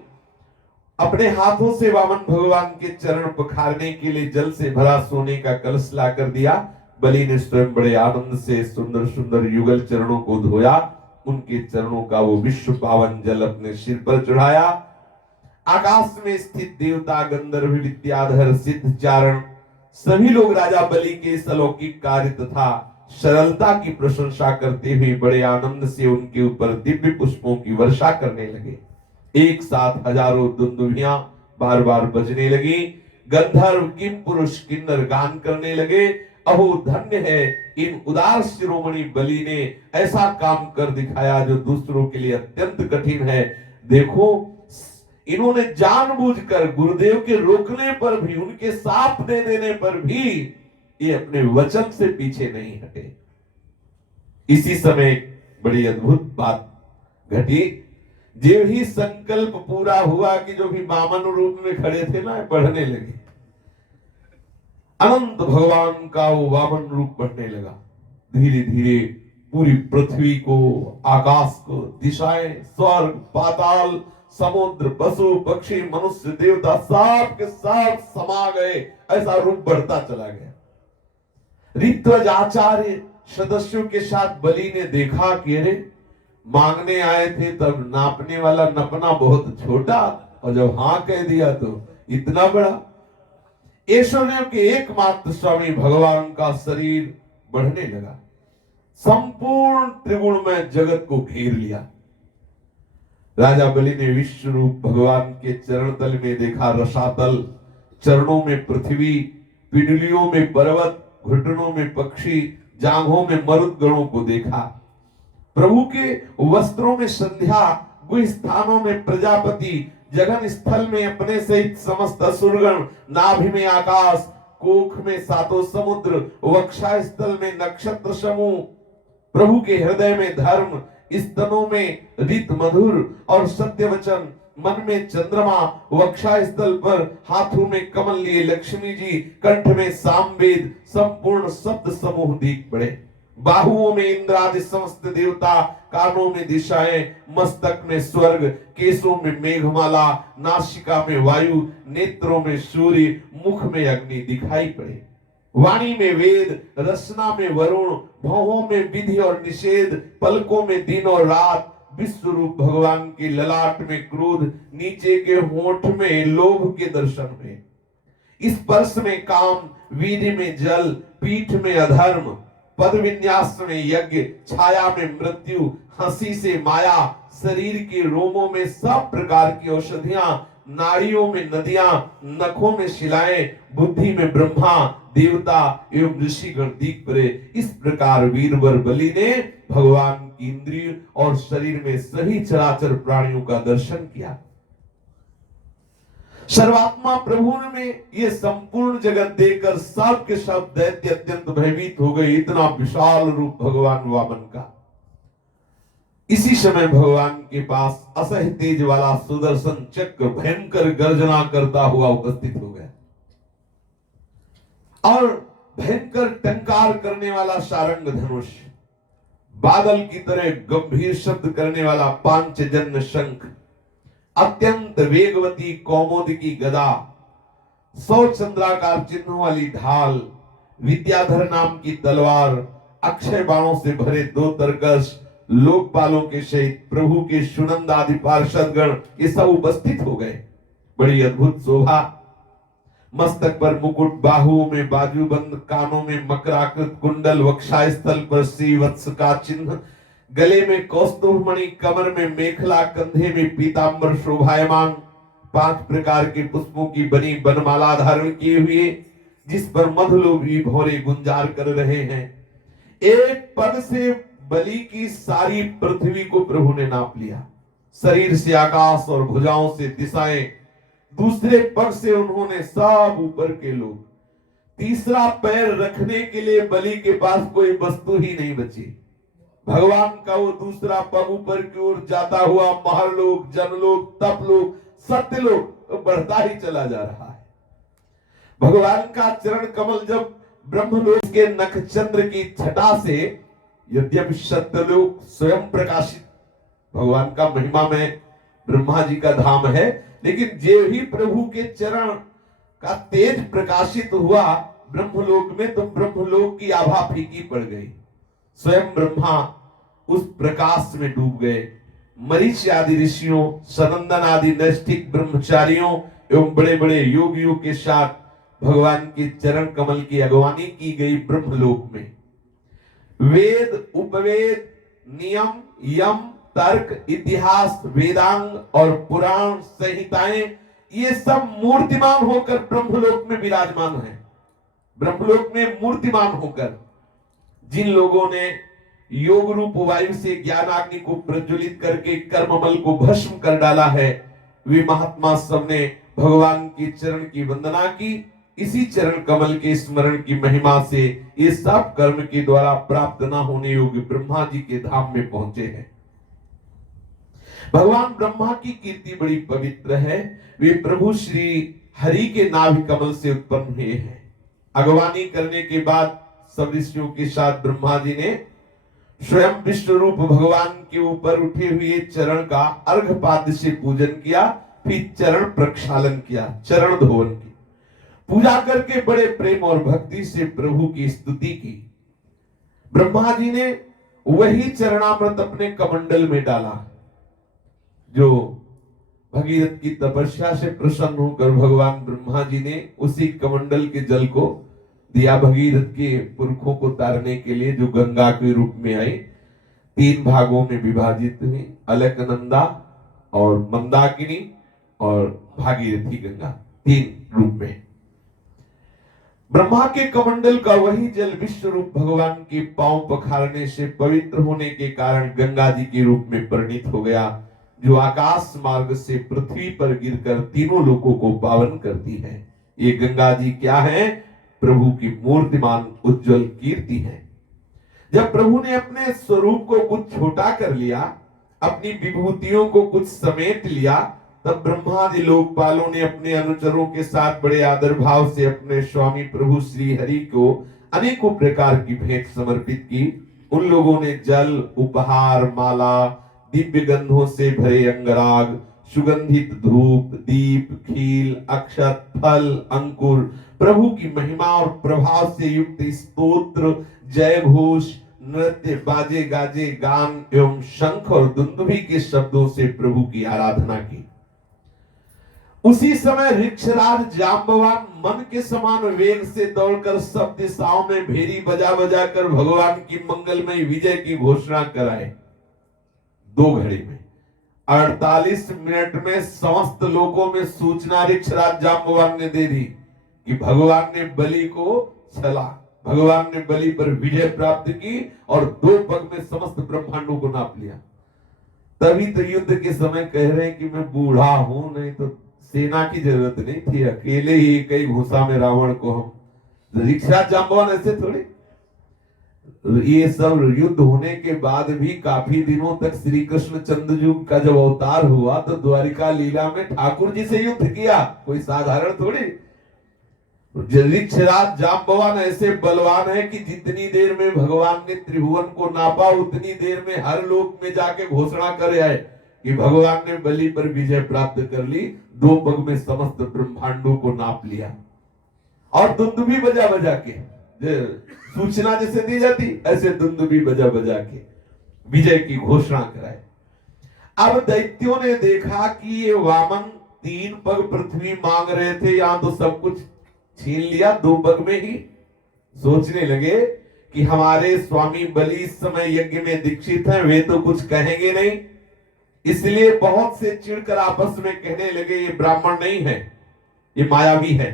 अपने हाथों से वामन भगवान के चरण पखारने के लिए जल से भरा सोने का कलश ला कर दिया। बलि ने स्वयं बड़े आनंद से सुंदर सुंदर युगल चरणों को धोया, उनके चरणों का वो विश्व पावन जल अपने सिर पर चढ़ाया। आकाश में स्थित देवता, गंधर्व, विद्याधर, सिद्ध, चारण सभी लोग राजा बलि के इस अलौकिक कार्य तथा सरलता की प्रशंसा करते हुए बड़े आनंद से उनके ऊपर दिव्य पुष्पों की वर्षा करने लगे। एक साथ हजारों दुंदुभियां बार बार बजने लगी। गंधर्व, किम पुरुष, किन्नर गान करने लगे। अहो धन्य है इन उदार शिरोमणि बलि ने ऐसा काम कर दिखाया जो दूसरों के लिए अत्यंत कठिन है। देखो, इन्होंने जानबूझकर गुरुदेव के रोकने पर भी, उनके साथ दे देने पर भी ये अपने वचन से पीछे नहीं हटे। इसी समय बड़ी अद्भुत बात घटी। जो ही संकल्प पूरा हुआ कि जो भी वामन रूप में खड़े थे ना, बढ़ने लगे। अनंत भगवान का वो वामन रूप बढ़ने लगा। धीरे धीरे पूरी पृथ्वी को, आकाश को, दिशाएं, स्वर्ग, पाताल, समुद्र, पशु, पक्षी, मनुष्य, देवता सब के सब समा गए। ऐसा रूप बढ़ता चला गया। ऋत्विज आचार्य सदस्यों के साथ बलि ने देखा कि अरे, मांगने आए थे तब नापने वाला नपना बहुत छोटा, और जब हाँ कह दिया तो इतना बड़ा। ऐश्वर्यों के एकमात्र स्वामी भगवान का शरीर बढ़ने लगा, संपूर्ण त्रिगुणमय जगत को घेर लिया। राजा बलि ने विश्व रूप भगवान के चरण तल में देखा रसातल, चरणों में पृथ्वी, पिंडलियों में पर्वत, घुटनों में पक्षी, जांघों में मरुद गणों को देखा। प्रभु के वस्त्रों में संध्या, गुह स्थानों में प्रजापति, जघन स्थल में अपने सहित समस्त असुरगण, नाभि में आकाश, कोख में सातों समुद्र, वक्षा स्थल में नक्षत्र समूह, प्रभु के हृदय में धर्म, स्तनों में रीत मधुर और सत्य वचन, मन में चंद्रमा, वक्षा स्थल पर हाथों में कमल लिए लक्ष्मी जी, कंठ में सामवेद, संपूर्ण शब्द समूह दीख पड़े। बाहुओं में इंद्र आदि समस्त देवता, कानों में दिशाएं, मस्तक में स्वर्ग, केसों में मेघमाला, नासिका में वायु, नेत्रों में सूर्य, मुख में अग्नि दिखाई पड़े। वाणी में वेद, रसना में वरुण, भौहों में विधि और निषेध, पलकों में दिन और रात, विश्व रूप भगवान के ललाट में क्रोध, नीचे के होंठ में लोभ के दर्शन हुए। स्पर्श में काम, वीर्य में जल, पीठ में अधर्म, पद विन्यास में यज्ञ, छाया में मृत्यु, हंसी से माया, शरीर के रोमों में सब प्रकार की औषधियां, नाड़ियों में नदियां, नखों में शिलाएं, बुद्धि में ब्रह्मा, देवता एवं ऋषिगण दीख पड़े। इस प्रकार वीरवर बलि ने भगवान की इंद्रिय और शरीर में सभी चराचर प्राणियों का दर्शन किया। सर्वात्मा प्रभु में ये संपूर्ण जगत देखकर सब के सब दैत्य अत्यंत भयभीत हो गए। इतना विशाल रूप भगवान वामन का। इसी समय भगवान के पास असह्य तेज वाला सुदर्शन चक्र भयंकर गर्जना करता हुआ उपस्थित हो गया और भयंकर टंकार करने वाला सारंग धनुष, बादल की तरह गंभीर शब्द करने वाला पांचजन्य शंख, अत्यंत वेगवती कौमुदी गदा, 100 चंद्राकार चिन्हों वाली ढाल, विद्याधर नाम की तलवार, अक्षय बाणों से भरे 2 तरकश, लोकपालों के सहित प्रभु के सुनंद आदि पार्षदगण ये सब उपस्थित हो गए। बड़ी अद्भुत शोभा। मस्तक पर मुकुट, बाहुओं में बाजूबंद, कानों में मकराकृत कुंडल, वक्षा स्थल पर श्रीवत्स का चिन्ह, गले में कौस्तुभ मणि, कमर में मेखला, कंधे में पीतांबर शोभायमान, 5 प्रकार के पुष्पों की बनी बनमाला धारण किए हुए, जिस पर मधुलोभी भौरे गुंजार कर रहे हैं। एक पद से बलि की सारी पृथ्वी को प्रभु ने नाप लिया। शरीर से आकाश और भुजाओं से दिशाएं, दूसरे पग से उन्होंने सब ऊपर के लोग। तीसरा पैर रखने के लिए बलि के पास कोई वस्तु ही नहीं बची। भगवान का वो दूसरा पग ऊपर की ओर जाता हुआ महरलोक, जनलोक, तपलोक, सत्यलोक बढ़ता ही चला जा रहा है। भगवान का चरण कमल जब ब्रह्मलोक के नखचंद्र की छटा से, यद्यपि सत्यलोक स्वयं प्रकाशित, भगवान का महिमा में ब्रह्मा जी का धाम है, लेकिन जे ही प्रभु के चरण का तेज प्रकाशित हुआ ब्रह्मलोक में, तो ब्रह्मलोक की आभा फीकी पड़ गई। स्वयं ब्रह्मा उस प्रकाश में डूब गए। मरीचि आदि ऋषियों, सनंदन आदि नैष्ठिक ब्रह्मचारियों एवं बड़े बड़े योगियों के साथ भगवान के चरण कमल की अगवानी की गई। ब्रह्मलोक में वेद, उपवेद, नियम, यम, तर्क, इतिहास, वेदांग और पुराण संहिताएं, ये सब मूर्तिमान होकर ब्रह्मलोक में विराजमान हैं। ब्रह्मलोक में मूर्तिमान होकर जिन लोगों ने योग रूप वायु से ज्ञानाग्नि को प्रज्वलित करके कर्ममल को भस्म कर डाला है, वे महात्मा सबने भगवान के चरण की वंदना की। इसी चरण कमल के स्मरण की महिमा से ये सब कर्म के द्वारा प्राप्त न होने योग्य ब्रह्मा जी के धाम में पहुंचे हैं। भगवान ब्रह्मा की कीर्ति बड़ी पवित्र है। वे प्रभु श्री हरि के नाभि कमल से उत्पन्न हुए हैं। अगवानी करने के बाद सब ऋषियों के साथ ब्रह्मा जी ने स्वयं विश्व रूप भगवान के ऊपर उठे हुए चरण का अर्घपाद्य से पूजन किया, फिर चरण प्रक्षालन किया, चरण धोवन की पूजा करके बड़े प्रेम और भक्ति से प्रभु की स्तुति की। ब्रह्मा जी ने वही चरणामृत अपने कमंडल में डाला, जो भगीरथ की तपस्या से प्रसन्न होकर भगवान ब्रह्मा जी ने उसी कमंडल के जल को दिया भगीरथ के पुरखों को तारने के लिए, जो गंगा के रूप में आई। 3 भागों में विभाजित हुई, अलकनंदा और मंदाकिनी और भागीरथी गंगा, 3 रूप में। ब्रह्मा के कमंडल का वही जल विश्व रूप भगवान के पांव पखारने से पवित्र होने के कारण गंगा जी के रूप में परिणित हो गया। जो आकाश मार्ग से पृथ्वी पर गिरकर तीनों लोगों को पावन करती है। ये गंगा जी क्या है? प्रभु की मूर्तिमान उज्जवल कीर्ति है। जब प्रभु ने अपने स्वरूप को कुछ छोटा कर लिया, अपनी विभूतियों को कुछ समेट लिया, तब ब्रह्मादि लोकपालों ने अपने अनुचरों के साथ बड़े आदर भाव से अपने स्वामी प्रभु श्री हरि को अनेकों प्रकार की भेंट समर्पित की। उन लोगों ने जल, उपहार, माला, दिव्य गंधों से भरे अंगराग, सुगंधित धूप, दीप, खील, अक्षत, फल, अंकुर, प्रभु की महिमा और प्रभाव से युक्त स्तोत्र, जय घोष, नृत्य, बाजे गाजे, गान एवं शंख और दुंदुभी के शब्दों से प्रभु की आराधना की। उसी समय ऋक्षराज जांबवान मन के समान वेग से दौड़कर सब दिशाओं में भेरी बजा बजा कर भगवान की मंगलमय विजय की घोषणा कराए। 2 घड़ी में 48 मिनट में समस्त लोगों में सूचना ऋक्षराज जांबवान ने दे दी कि भगवान ने बलि को छला, भगवान ने बलि पर विजय प्राप्त की और 2 पग में समस्त ब्रह्मांडों को नाप लिया। तभी तो युद्ध के समय कह रहे हैं कि मैं बूढ़ा हूं, नहीं तो सेना की जरूरत नहीं थी, अकेले ही कई घुसा में रावण को हम। ऋक्षराज जांबवान ऐसे थोड़े। ये सब युद्ध होने के बाद भी काफी दिनों तक श्री कृष्ण चंद्रयुग का जब अवतार हुआ तो द्वारिका लीला में ठाकुर जी से युद्ध किया, कोई साधारण थोड़ी। ऋक्षराज जांबवान ऐसे बलवान है कि जितनी देर में भगवान ने त्रिभुवन को नापा, उतनी देर में हर लोक में जाके घोषणा कर आए कि भगवान ने बलि पर विजय प्राप्त कर ली, 2 पग में समस्त ब्रह्मांडों को नाप लिया। और दुंदुभी बजा बजा के, सूचना जैसे दी जाती ऐसे दुंदुभी बजा बजा के विजय की घोषणा कराए। अब दैत्यों ने देखा कि ये वामन 3 पग पृथ्वी मांग रहे थे, यहां तो सब कुछ छीन लिया 2 पग में ही। सोचने लगे कि हमारे स्वामी बलि इस समय यज्ञ में दीक्षित हैं, वे तो कुछ कहेंगे नहीं, इसलिए बहुत से चिढ़कर आपस में कहने लगे ये ब्राह्मण नहीं है, ये मायावी है,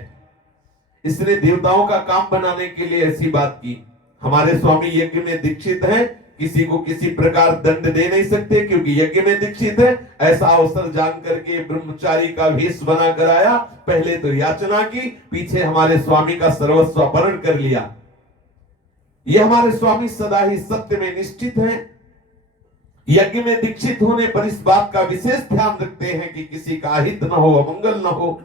इसने देवताओं का काम बनाने के लिए ऐसी बात की। हमारे स्वामी यज्ञ में दीक्षित हैं, किसी को किसी प्रकार दंड दे नहीं सकते क्योंकि यज्ञ में दीक्षित है। ऐसा अवसर जान करके ब्रह्मचारी का वेश बना कर आया, पहले तो याचना की, पीछे हमारे स्वामी का सर्वस्व अपहरण कर लिया। ये हमारे स्वामी सदा ही सत्य में निश्चित हैं, यज्ञ में दीक्षित होने पर इस बात का विशेष ध्यान रखते हैं कि किसी का अहित न हो, अमंगल न हो।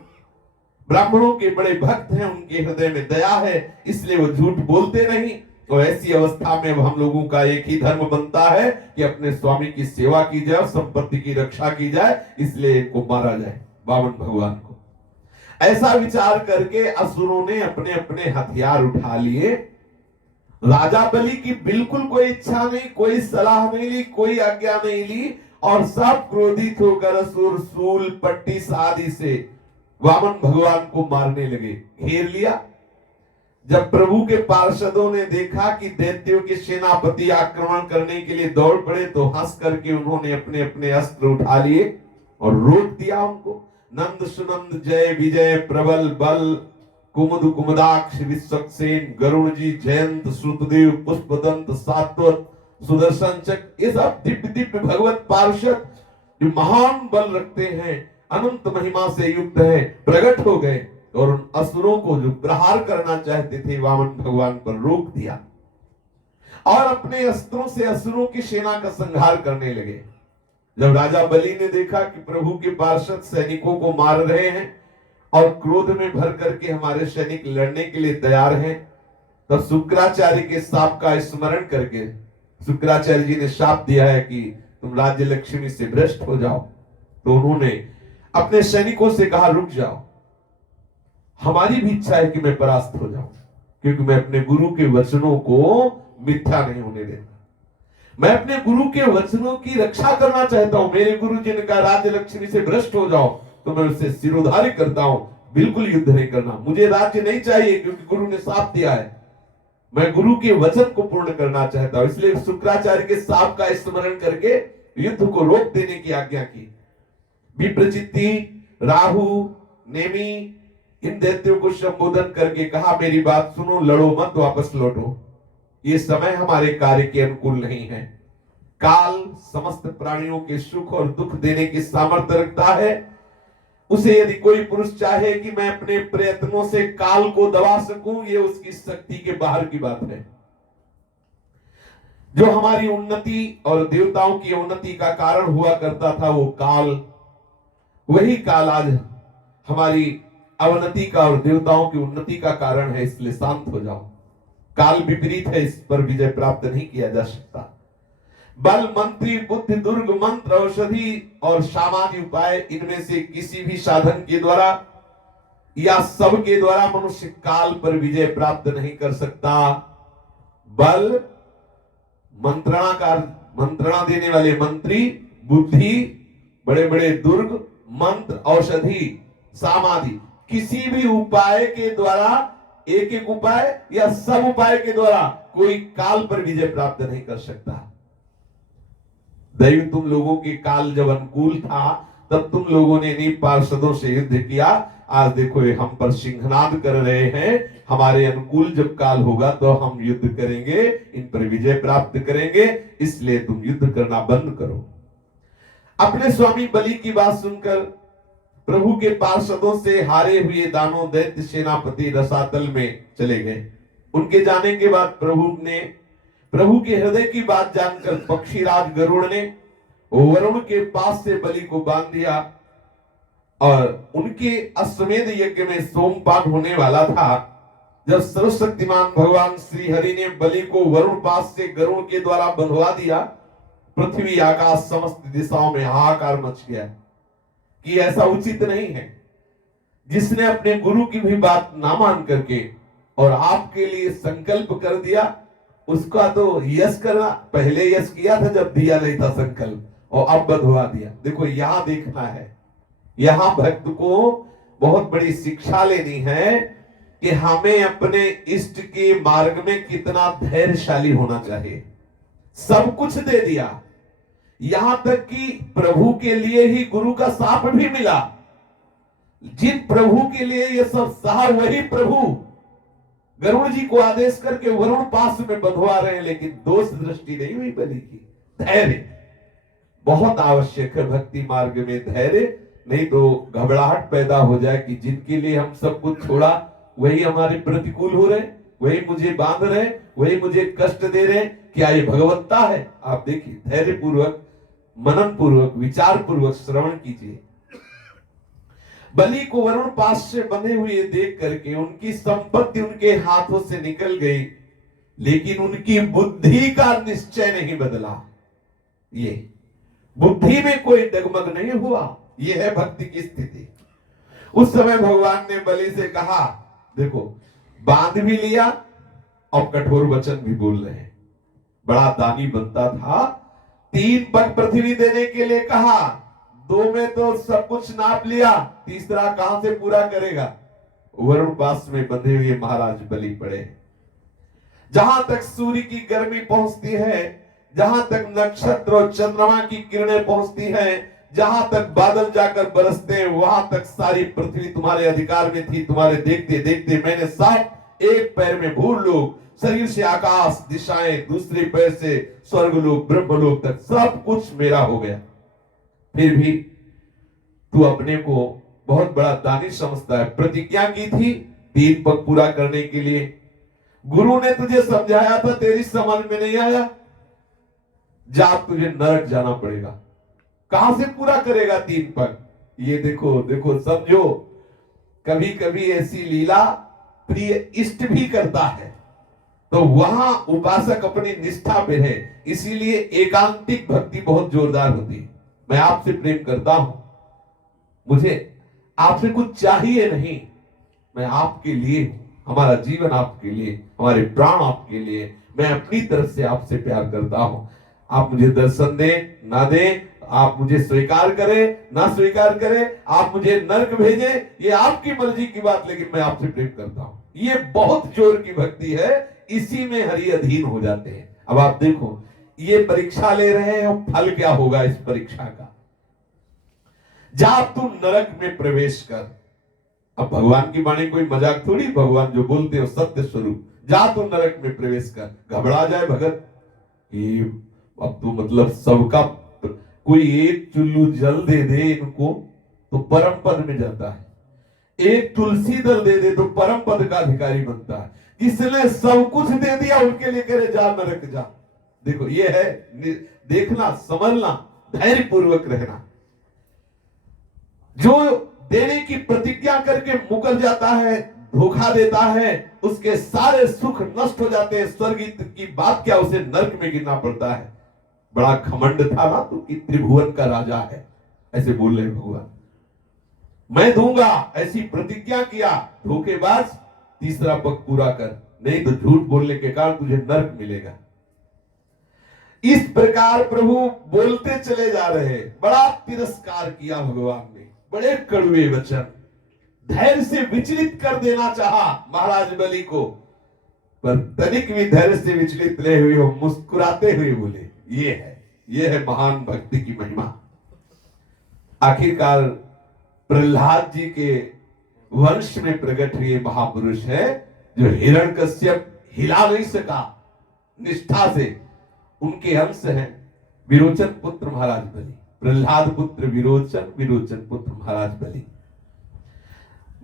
ब्राह्मणों के बड़े भक्त हैं, उनके हृदय में दया है, इसलिए वो झूठ बोलते नहीं। तो ऐसी अवस्था में हम लोगों का एक ही धर्म बनता है कि अपने स्वामी की सेवा की जाए, संपत्ति की रक्षा की जाए, इसलिए इनको मारा जाए, वामन भगवान को। ऐसा विचार करके असुरों ने अपने अपने हथियार उठा लिए। राजा बलि की बिल्कुल कोई इच्छा नहीं, कोई सलाह नहीं ली, कोई आज्ञा नहीं ली, और सब क्रोधित होकर असुर सूल, पट्टी आदि से वामन भगवान को मारने लगे, घेर लिया। जब प्रभु के पार्षदों ने देखा कि दैत्यों के सेनापति आक्रमण करने के लिए दौड़ पड़े, तो हंस करके उन्होंने अपने अपने अस्त्र उठा लिए और रोक दिया उनको। नंद सुनंद जय विजय प्रबल बल, कुमुद कुमुदाक्ष विश्वक्सेन, गरुड़ जी जयंत, श्रुतदेव पुष्पदंत, सात्वत, सुदर्शन चक्र, ये सब दिव्य दिव्य भगवत पार्षद जो महान बल रखते हैं, अनंत महिमा से युक्त है, प्रकट हो गए और उन असुरों को जो प्रहार करना चाहते थे वामन भगवान पर रोक दिया और अपने अस्त्रों से असुरों की सेना का संहार करने लगे। जब राजा बलि ने देखा कि प्रभु के पार्षद सैनिकों को मार रहे हैं और क्रोध में भर करके हमारे सैनिक लड़ने के लिए तैयार हैं, तब शुक्राचार्य के शाप का स्मरण करके शुक्राचार्य जी ने शाप दिया है कि तुम राज्य लक्ष्मी से भ्रष्ट हो जाओ। तो उन्होंने अपने सैनिकों से कहा रुक जाओ, हमारी भी इच्छा है कि मैं परास्त हो जाऊं, क्योंकि मैं अपने गुरु के वचनों को मिथ्या नहीं होने देता। मैं अपने गुरु के वचनों की रक्षा करना चाहता हूं। मेरे गुरु जी ने कहा राज्य लक्ष्मी से भ्रष्ट हो जाओ, तो मैं उससे सिरोधारी करता हूं, बिल्कुल युद्ध नहीं करना, मुझे राज्य नहीं चाहिए क्योंकि गुरु ने शाप दिया है, मैं गुरु के वचन को पूर्ण करना चाहता हूं। इसलिए शुक्राचार्य के शाप का स्मरण करके युद्ध को रोक देने की आज्ञा की। विप्रचित्ति, राहु, नेमी, इन दैत्यों को संबोधन करके कहा मेरी बात सुनो, लड़ो मत, वापस लौटो, ये समय हमारे कार्य के अनुकूल नहीं है। काल समस्त प्राणियों के सुख और दुख देने की सामर्थ्य रखता है। उसे यदि कोई पुरुष चाहे कि मैं अपने प्रयत्नों से काल को दबा सकूं, ये उसकी शक्ति के बाहर की बात है। जो हमारी उन्नति और देवताओं की उन्नति का कारण हुआ करता था, वो काल, वही काल आज हमारी अवनति का और देवताओं की उन्नति का कारण है। इसलिए शांत हो जाओ। काल विपरीत है, इस पर विजय प्राप्त नहीं किया जा सकता। बल, मंत्री, बुद्धि, दुर्ग, मंत्र, औषधि और सामान्य उपाय, इनमें से किसी भी साधन के द्वारा या सब के द्वारा मनुष्य काल पर विजय प्राप्त नहीं कर सकता। बल, मंत्रणा देने वाले मंत्री, बुद्धि, बड़े बड़े दुर्ग, मंत्र, औषधि, समाधि, किसी भी उपाय के द्वारा, एक एक उपाय या सब उपाय के द्वारा कोई काल पर विजय प्राप्त नहीं कर सकता। दैव तुम लोगों के काल जब अनुकूल था, तब तुम लोगों ने इन्हीं पार्षदों से युद्ध किया। आज देखो ये हम पर सिंहनाद कर रहे हैं। हमारे अनुकूल जब काल होगा तो हम युद्ध करेंगे, इन पर विजय प्राप्त करेंगे। इसलिए तुम युद्ध करना बंद करो। अपने स्वामी बलि की बात सुनकर प्रभु के पार्षदों से हारे हुए दानव दैत्य सेनापति रसातल में चले गए। उनके जाने के बाद प्रभु के हृदय की बात जानकर पक्षीराज गरुड़ ने वरुण के पास से बलि को बांध दिया और उनके अश्वमेध यज्ञ में सोमपान होने वाला था। जब सर्वशक्तिमान भगवान श्री हरि ने बलि को वरुण पास से गरुड़ के द्वारा बंधवा दिया, पृथ्वी आकाश समस्त दिशाओं में हाहाकार मच गया कि ऐसा उचित नहीं है। जिसने अपने गुरु की भी बात ना मान करके और आपके लिए संकल्प कर दिया, उसका तो यश करना, पहले यश किया था जब दिया नहीं था संकल्प, और अब बंधवा दिया। देखो यहां देखना है, यहां भक्त को बहुत बड़ी शिक्षा लेनी है कि हमें अपने इष्ट के मार्ग में कितना धैर्यशाली होना चाहिए। सब कुछ दे दिया, यहां तक कि प्रभु के लिए ही गुरु का शाप भी मिला। जिन प्रभु के लिए ये सब सहा, वही प्रभु गरुड़ जी को आदेश करके वरुण पास में बंधवा रहे हैं। लेकिन दोष दृष्टि नहीं हुई बलि की। धैर्य बहुत आवश्यक है भक्ति मार्ग में, धैर्य, नहीं तो घबराहट पैदा हो जाए कि जिनके लिए हम सब कुछ छोड़ा वही हमारे प्रतिकूल हो रहे, वही मुझे बांध रहे, वही मुझे कष्ट दे रहे। क्या ये भगवत्ता है? आप देखिए, धैर्य पूर्वक, मनन पूर्वक, विचार पूर्वक श्रवण कीजिए। बलि को वरुण पास से बंधे हुए देख करके उनकी संपत्ति उनके हाथों से निकल गई, लेकिन उनकी बुद्धि का निश्चय नहीं बदला। ये बुद्धि में कोई डगमग नहीं हुआ। ये है भक्ति की स्थिति। उस समय भगवान ने बलि से कहा, देखो बांध भी लिया और कठोर वचन भी बोल रहे हैं। बड़ा दानी बनता था। 3 पग पृथ्वी देने के लिए कहा, 2 में तो सब कुछ नाप लिया, तीसरा कहां से पूरा करेगा? वरुण पास में बंधे हुए महाराज बलि पड़े। जहां तक सूर्य की गर्मी पहुंचती है, जहां तक नक्षत्र और चंद्रमा की किरणें पहुंचती हैं, जहां तक बादल जाकर बरसते हैं, वहां तक सारी पृथ्वी तुम्हारे अधिकार में थी। तुम्हारे देखते देखते मैंने साफ, एक पैर में भूलोक, शरीर से आकाश, दिशाएं, दूसरे पैर से स्वर्गलोक, ब्रह्मलोक तक सब कुछ मेरा हो गया। फिर भी तू अपने को बहुत बड़ा दानी समझता है। प्रतिज्ञा की थी 3 पग पूरा करने के लिए। गुरु ने तुझे समझाया था, तेरी समझ में नहीं आया। जा, तुझे नरक जाना पड़ेगा। कहां से पूरा करेगा 3 पग? ये देखो देखो, समझो, कभी कभी ऐसी लीला प्रिय इष्ट भी करता है, तो वहां उपासक अपनी निष्ठा पे है। इसीलिए एकांतिक भक्ति बहुत जोरदार होती है। मैं आपसे प्रेम करता हूं, मुझे आपसे कुछ चाहिए नहीं, मैं आपके लिए हूं। हमारा जीवन आपके लिए, हमारे प्राण आपके लिए। मैं अपनी तरफ से आपसे प्यार करता हूं। आप मुझे दर्शन दें ना दें, आप मुझे स्वीकार करें ना स्वीकार करें, आप मुझे नरक भेजें, ये आपकी मर्जी की बात, लेकिन मैं आपसे प्रेम करता हूं। ये बहुत जोर की भक्ति है। इसी में हरि अधीन हो जाते हैं। अब आप देखो, ये परीक्षा ले रहे हैं और फल क्या होगा इस परीक्षा का? जा तू नरक में प्रवेश कर। अब भगवान की वाणी कोई मजाक थोड़ी, भगवान जो बोलते हो सत्य स्वरूप। जा तू नरक में प्रवेश कर। घबरा जाए भगत कि अब तो मतलब सबका, कोई एक चुल्लू जल दे दे इनको तो परम पद में जाता है, एक तुलसी दल दे दे तो परम पद का अधिकारी बनता है। किसने सब कुछ दे दिया उनके लिए करे जा नरक जा। देखो ये है देखना, समझना, धैर्य पूर्वक रहना। जो देने की प्रतिज्ञा करके मुकर जाता है, धोखा देता है, उसके सारे सुख नष्ट हो जाते हैं। स्वर्ग की बात क्या, उसे नरक में गिरना पड़ता है। बड़ा घमंड था ना तो कि त्रिभुवन का राजा है, ऐसे बोल रहे भगवान। मैं दूंगा ऐसी प्रतिज्ञा किया, धोखेबाज तीसरा पग पूरा कर, नहीं तो झूठ बोलने के कारण तुझे नरक मिलेगा। इस प्रकार प्रभु बोलते चले जा रहे। बड़ा तिरस्कार किया भगवान ने, बड़े कड़वे वचन, धैर्य से विचलित कर देना चाहा महाराज बलि को, पर तनिक भी धैर्य से विचलित नहीं हुए, वो मुस्कुराते हुए बोले ये है महान भक्ति की महिमा। आखिरकार प्रहलाद जी के वंश में प्रकट हुए महापुरुष है, जो हिरण्यकश्यप हिला नहीं सका निष्ठा से, उनके अंश हैं विरोचन पुत्र महाराज बलि। प्रहलाद पुत्र विरोचन, विरोचन पुत्र महाराज बलि।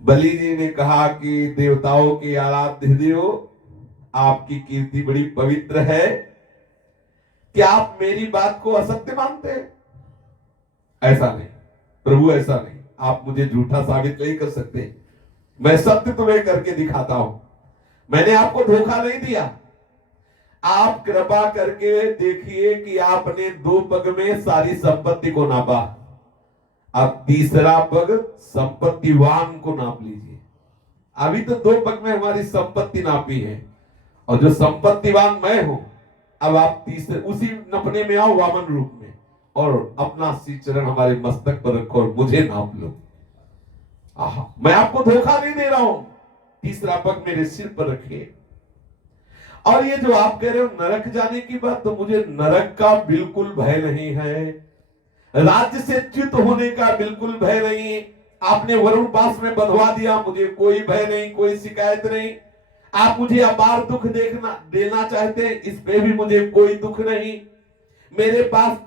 बलि जी ने कहा कि देवताओं के आराध्य देव, आपकी कीर्ति बड़ी पवित्र है, क्या आप मेरी बात को असत्य मानते हैं? ऐसा नहीं प्रभु, ऐसा नहीं, आप मुझे झूठा साबित नहीं कर सकते, मैं सत्य तुम्हें करके दिखाता हूं। मैंने आपको धोखा नहीं दिया। आप कृपा करके देखिए कि आपने 2 पग में सारी संपत्ति को नापा, अब तीसरा पग संपत्तिवान को नाप लीजिए। अभी तो 2 पग में हमारी संपत्ति नापी है, और जो संपत्तिवान मैं हूं, अब आप तीसरे उसी नपने में आओ वामन रूप में, और अपना सी चरण हमारे मस्तक पर रखो और मुझे नाप लो। मैं आपको धोखा नहीं दे रहा हूं, तीसरा पग मेरे सिर पर रखिए। और ये जो आप कह रहे हो नरक जाने की बात, तो मुझे नरक का बिल्कुल भय नहीं है, राज्य से च्युत होने का बिल्कुल भय नहीं। आपने वरुण पास में बंधवा दिया, मुझे कोई भय नहीं, कोई शिकायत नहीं। आप मुझे अपार दुख देना चाहते हैं, इस पे भी मुझे कोई दुख नहीं। मेरे पास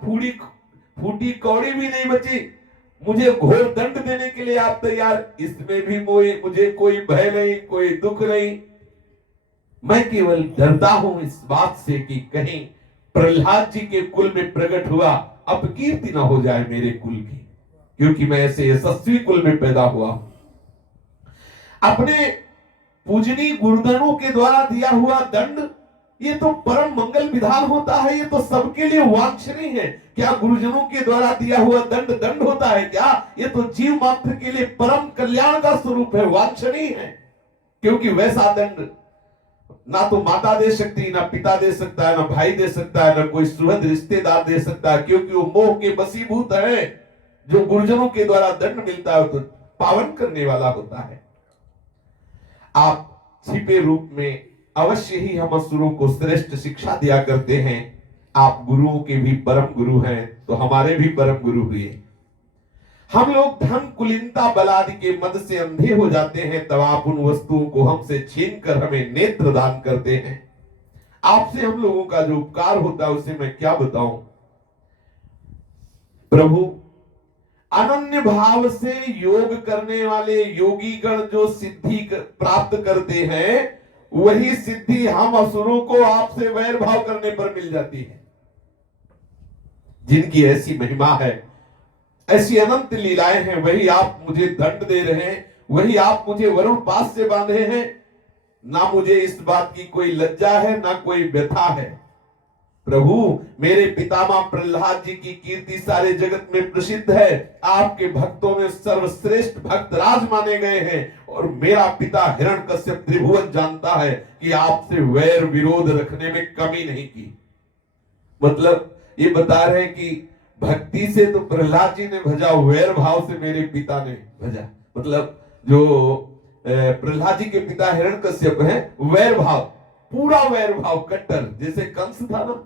फूटी कौड़ी भी नहीं बची, मुझे घोर दंड देने के लिए आप तैयार, इसमें भी मुझे कोई भय नहीं, कोई दुख नहीं। मैं केवल डरता हूं इस बात से कि कहीं प्रहलाद जी के कुल में प्रकट हुआ अपकीर्ति ना हो जाए मेरे कुल की, क्योंकि मैं ऐसे यशस्वी कुल में पैदा हुआ। अपने पूजनी गुरुजनों के द्वारा दिया हुआ दंड, ये तो परम मंगल विधान होता है, ये तो सबके लिए वांछनीय है। क्या गुरुजनों के द्वारा दिया हुआ दंड होता है क्या? ये तो जीव मात्र के लिए परम कल्याण का स्वरूप है, वांछनीय है। क्योंकि वैसा दंड ना तो माता दे सकती, ना पिता दे सकता है, ना भाई दे सकता है, ना कोई सुहृद रिश्तेदार दे सकता है, क्योंकि वो मोह के वशीभूत है। जो गुरुजनों के द्वारा दंड मिलता है तो पावन करने वाला होता है। आप छिपे रूप में अवश्य ही हम असुरों को श्रेष्ठ शिक्षा दिया करते हैं। आप गुरुओं के भी परम गुरु हैं, तो हमारे भी परम गुरु हुए। हम लोग धन कुलीनता बलादि के मद से अंधे हो जाते हैं, तब आप उन वस्तुओं को हमसे छीन कर हमें नेत्र दान करते हैं। आपसे हम लोगों का जो उपकार होता है उसे मैं क्या बताऊं। प्रभु, अनन्य भाव से योग करने वाले योगी गण जो सिद्धि प्राप्त करते हैं, वही सिद्धि हम असुरों को आपसे वैर भाव करने पर मिल जाती है। जिनकी ऐसी महिमा है, ऐसी अनंत लीलाएं हैं, वही आप मुझे दंड दे रहे हैं, वही आप मुझे वरुण पास से बांधे हैं। ना मुझे इस बात की कोई लज्जा है, ना कोई व्यथा है। प्रभु, मेरे पितामह प्रहलाद जी की कीर्ति सारे जगत में प्रसिद्ध है। आपके भक्तों में सर्वश्रेष्ठ भक्त राज माने गए हैं, और मेरा पिता हिरण्यकश्यप त्रिभुवन जानता है कि आपसे वैर विरोध रखने में कमी नहीं की। मतलब ये बता रहे हैं कि भक्ति से तो प्रहलाद जी ने भजा, वैर भाव से मेरे पिता ने भजा। मतलब जो प्रहलाद जी के पिता हिरण्यकश्यप हैं, वैर भाव, पूरा वैर भाव, कट्टर। जैसे कंस था ना,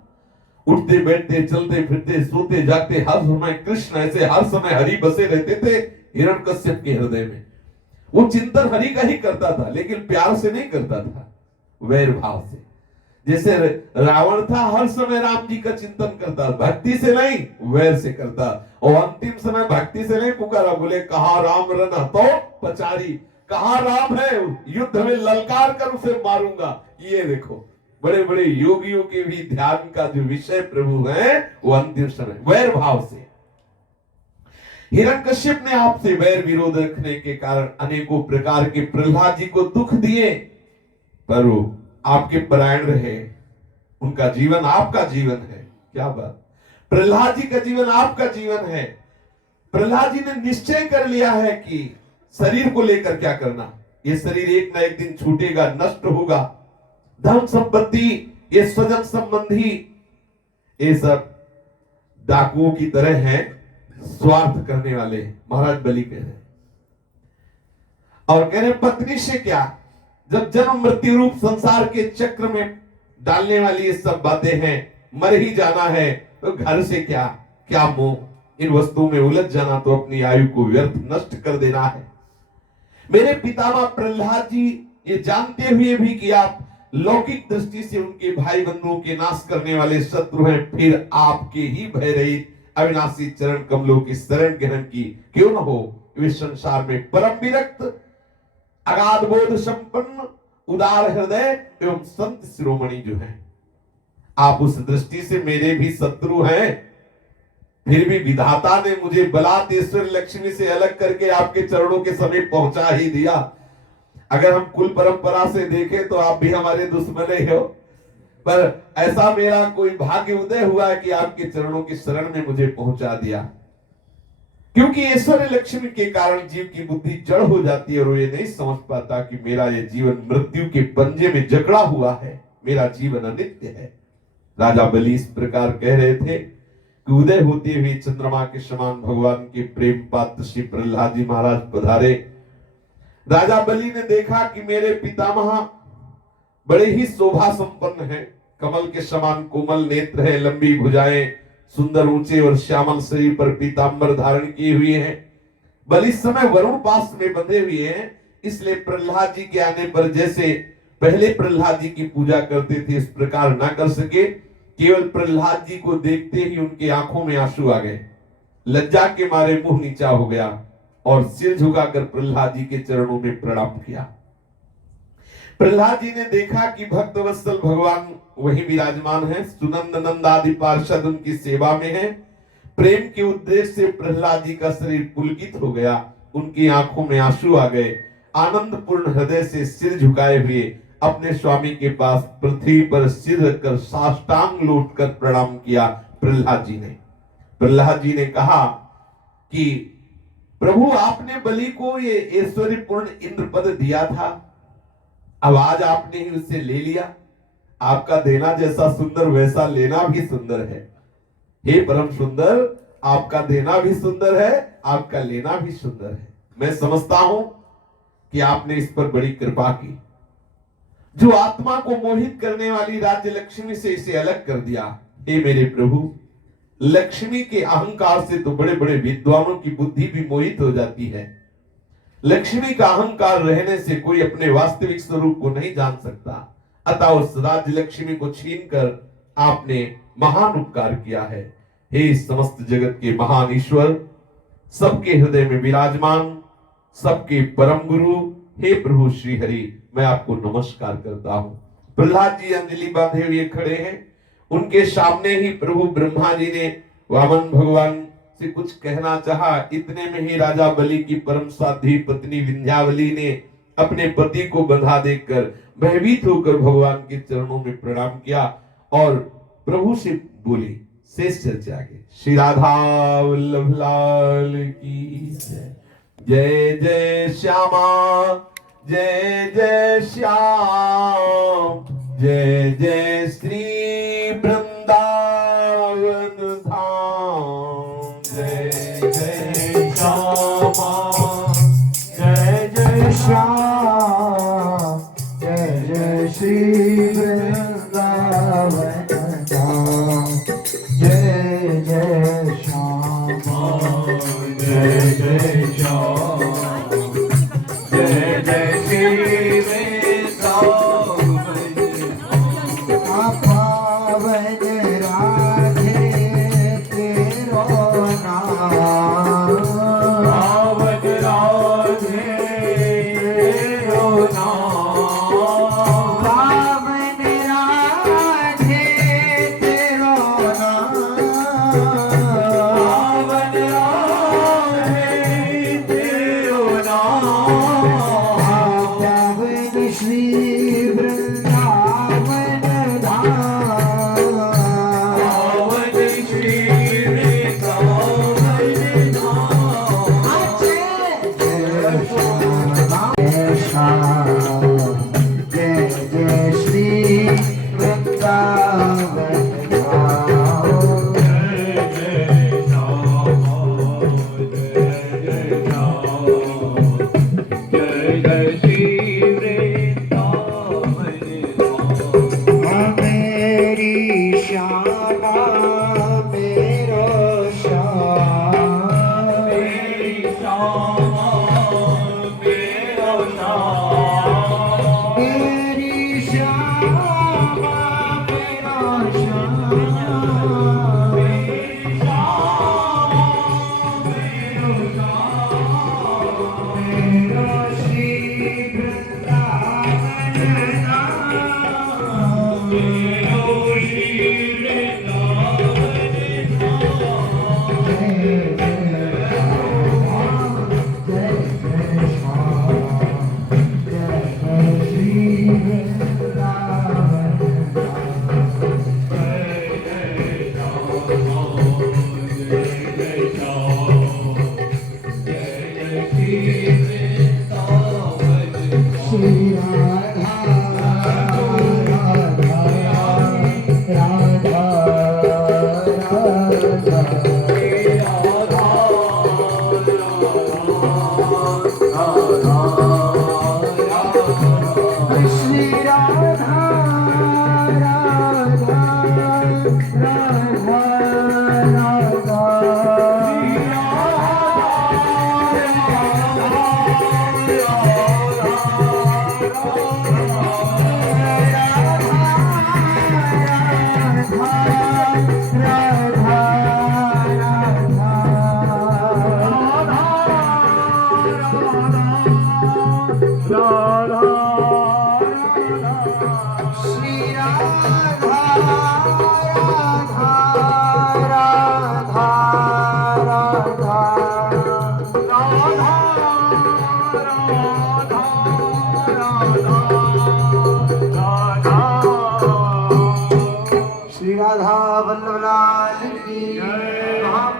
उठते बैठते चलते फिरते सोते जागते हर समय कृष्ण, ऐसे हर समय हरि बसे रहते थे हिरण्यकश्यप के हृदय में। वो चिंतन हरि का ही करता था, लेकिन प्यार से नहीं करता था, वैर भाव से। जैसे रावण था, हर समय राम जी का चिंतन करता, भक्ति से नहीं वैर से करता, और अंतिम समय भक्ति से नहीं पुकारा, बोले कहा राम रन तो पचारी, कहा राम है युद्ध में ललकार कर उसे मारूंगा। ये देखो बड़े बड़े योगियों के भी ध्यान का जो विषय प्रभु है वो अंतिम समय वैर भाव से। हिरण्यकश्यप ने आपसे वैर विरोध रखने के कारण अनेकों प्रकार के प्रहलाद जी को दुख दिए, पर वो आपके परायण रहे, उनका जीवन आपका जीवन है। क्या बात, प्रहलाद जी का जीवन आपका जीवन है। प्रहलाद जी ने निश्चय कर लिया है कि शरीर को लेकर क्या करना, ये शरीर एक ना एक दिन छूटेगा, नष्ट होगा। धन संपत्ति, ये स्वजन संबंधी, ये सब डाकुओं की तरह हैं, स्वार्थ करने वाले। महाराज बलि कह रहे और कह रहे पत्नी से क्या, जब जन्म मृत्यु रूप संसार के चक्र में डालने वाली ये सब बातें हैं, मर ही जाना है तो घर से क्या, क्या मोह, इन वस्तुओं में उलझ जाना तो अपनी आयु को व्यर्थ नष्ट कर देना है। मेरे पितामह प्रहलाद जी ये जानते हुए भी कि आप लौकिक दृष्टि से उनके भाई बंधुओं के नाश करने वाले शत्रु हैं, फिर आपके ही भय रहित अविनाशी चरण कमलों की शरण ग्रहण की क्यों न हो। वे संसार में परम विरक्त, अगाध बोध संपन्न, उदार हृदय एवं संत शिरोमणि जो है, आप उस दृष्टि से मेरे भी शत्रु हैं, फिर भी विधाता ने मुझे बलातेश्वर लक्ष्मी से अलग करके आपके चरणों के समीप पहुंचा ही दिया। अगर हम कुल परंपरा से देखें तो आप भी हमारे दुश्मन ही हो, पर ऐसा मेरा कोई भाग्य उदय हुआ है कि आपके चरणों की शरण में मुझे पहुंचा दिया। क्योंकि ऐश्वर्य लक्ष्मी के कारण जीव की बुद्धि जड़ हो जाती है और वो ये नहीं समझ पाता कि मेरा ये जीवन मृत्यु के पंजे में जकड़ा हुआ है, मेरा जीवन अनित्य है। राजा बलि इस प्रकार कह रहे थे कि उदय होते हुए चंद्रमा के समान भगवान के प्रेम पात्र श्री प्रहलाद जी महाराज पधारे। राजा बलि ने देखा कि मेरे पितामह बड़े ही शोभा संपन्न हैं, कमल के समान कोमल नेत्र है, लंबी भुजाएं, सुंदर ऊंचे और श्यामल शरीर पर पीतांबर धारण किए हुए हैं। बलि इस समय वरुण पास में बंधे हुए हैं, इसलिए प्रहलाद जी के आने पर जैसे पहले प्रहलाद जी की पूजा करते थे इस प्रकार ना कर सके। केवल प्रहलाद जी को देखते ही उनकी आंखों में आंसू आ गए, लज्जा के मारे मुंह नीचा हो गया और सिर झुकाकर प्रहलाद जी के चरणों में प्रणाम किया। प्रहलाद जी ने देखा कि भक्त वत्सल भगवान वही विराजमान है, सुनंद नंद आदि पार्षद उनकी सेवा में है। प्रेम के उद्देश्य से प्रहलाद जी का शरीर पुलकित हो गया, उनकी आंखों में आंसू आ गए। आनंद पूर्ण हृदय से सिर झुकाए हुए अपने स्वामी के पास पृथ्वी पर सिर रखकर साष्टांग लौटकर प्रणाम किया प्रहलाद जी ने। प्रहलाद जी ने कहा कि प्रभु आपने बलि को ये ऐश्वर्य पूर्ण इंद्र पद दिया था, अब आज आपने ही उससे ले लिया। आपका देना जैसा सुंदर वैसा लेना भी सुंदर है। हे परम सुंदर, आपका देना भी सुंदर है, आपका लेना भी सुंदर है। मैं समझता हूं कि आपने इस पर बड़ी कृपा की, जो आत्मा को मोहित करने वाली राज्य लक्ष्मी से इसे अलग कर दिया। हे मेरे प्रभु, लक्ष्मी के अहंकार से तो बड़े बड़े विद्वानों की बुद्धि भी मोहित हो जाती है। लक्ष्मी का अहंकार रहने से कोई अपने वास्तविक स्वरूप को नहीं जान सकता, अतः उस राज्य लक्ष्मी को छीनकर आपने महान उपकार किया है। हे समस्त जगत के महान ईश्वर, सबके हृदय में विराजमान, सबके परम गुरु, हे प्रभु श्री हरि, मैं आपको नमस्कार करता हूं। प्रहलाद जी अंजलि बांधे हुए खड़े हैं, उनके सामने ही प्रभु ब्रह्मा जी ने वामन भगवान से कुछ कहना चाहा। इतने में ही राजा बलि की परम साध्वी पत्नी विंध्यावली ने अपने पति को बंधा देखकर भयभीत होकर भगवान के चरणों में प्रणाम किया और प्रभु से बोली, शेष चर्चा आगे। श्री राधा वल्लभ लाल की जय जय श्यामा, जय जय श्याम, जय जय श्री वृंदावन धाम। जय जय श्यामा, जय जय श्याम, जय जय श्री वृंदावन धाम। जय जय श्यामा, जय जय श्याम, जय जय श्री वृंदावन। श्यामा मेरा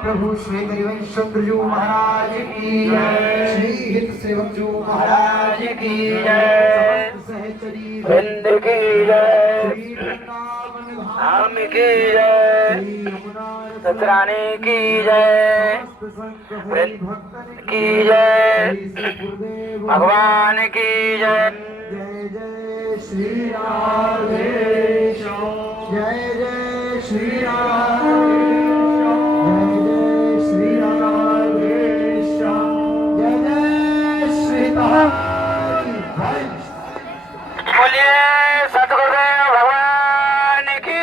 महाप्रभु श्री हरिवंश चंद्रजू महाराज की जय, श्री हित सेवक जू महाराज की जय, सहचरी वृंद की जय, श्री वृंदावन धाम की जय, सतराने की जय, वृंद की जय, भगवान की जय। जय जय श्री राधेश, जय जय श्री राधेश, बोलिए सतगुरुदेव भगवान की,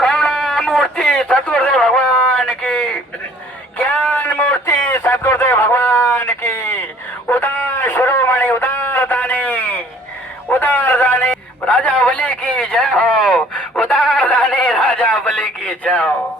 करुणा मूर्ति सतगुरुदेव भगवान की, ज्ञान मूर्ति सतगुरुदेव भगवान की, उदार शिरोमणि उदार दानी राजा बलि की जय हो, उदार दानी राजा बलि की जय हो।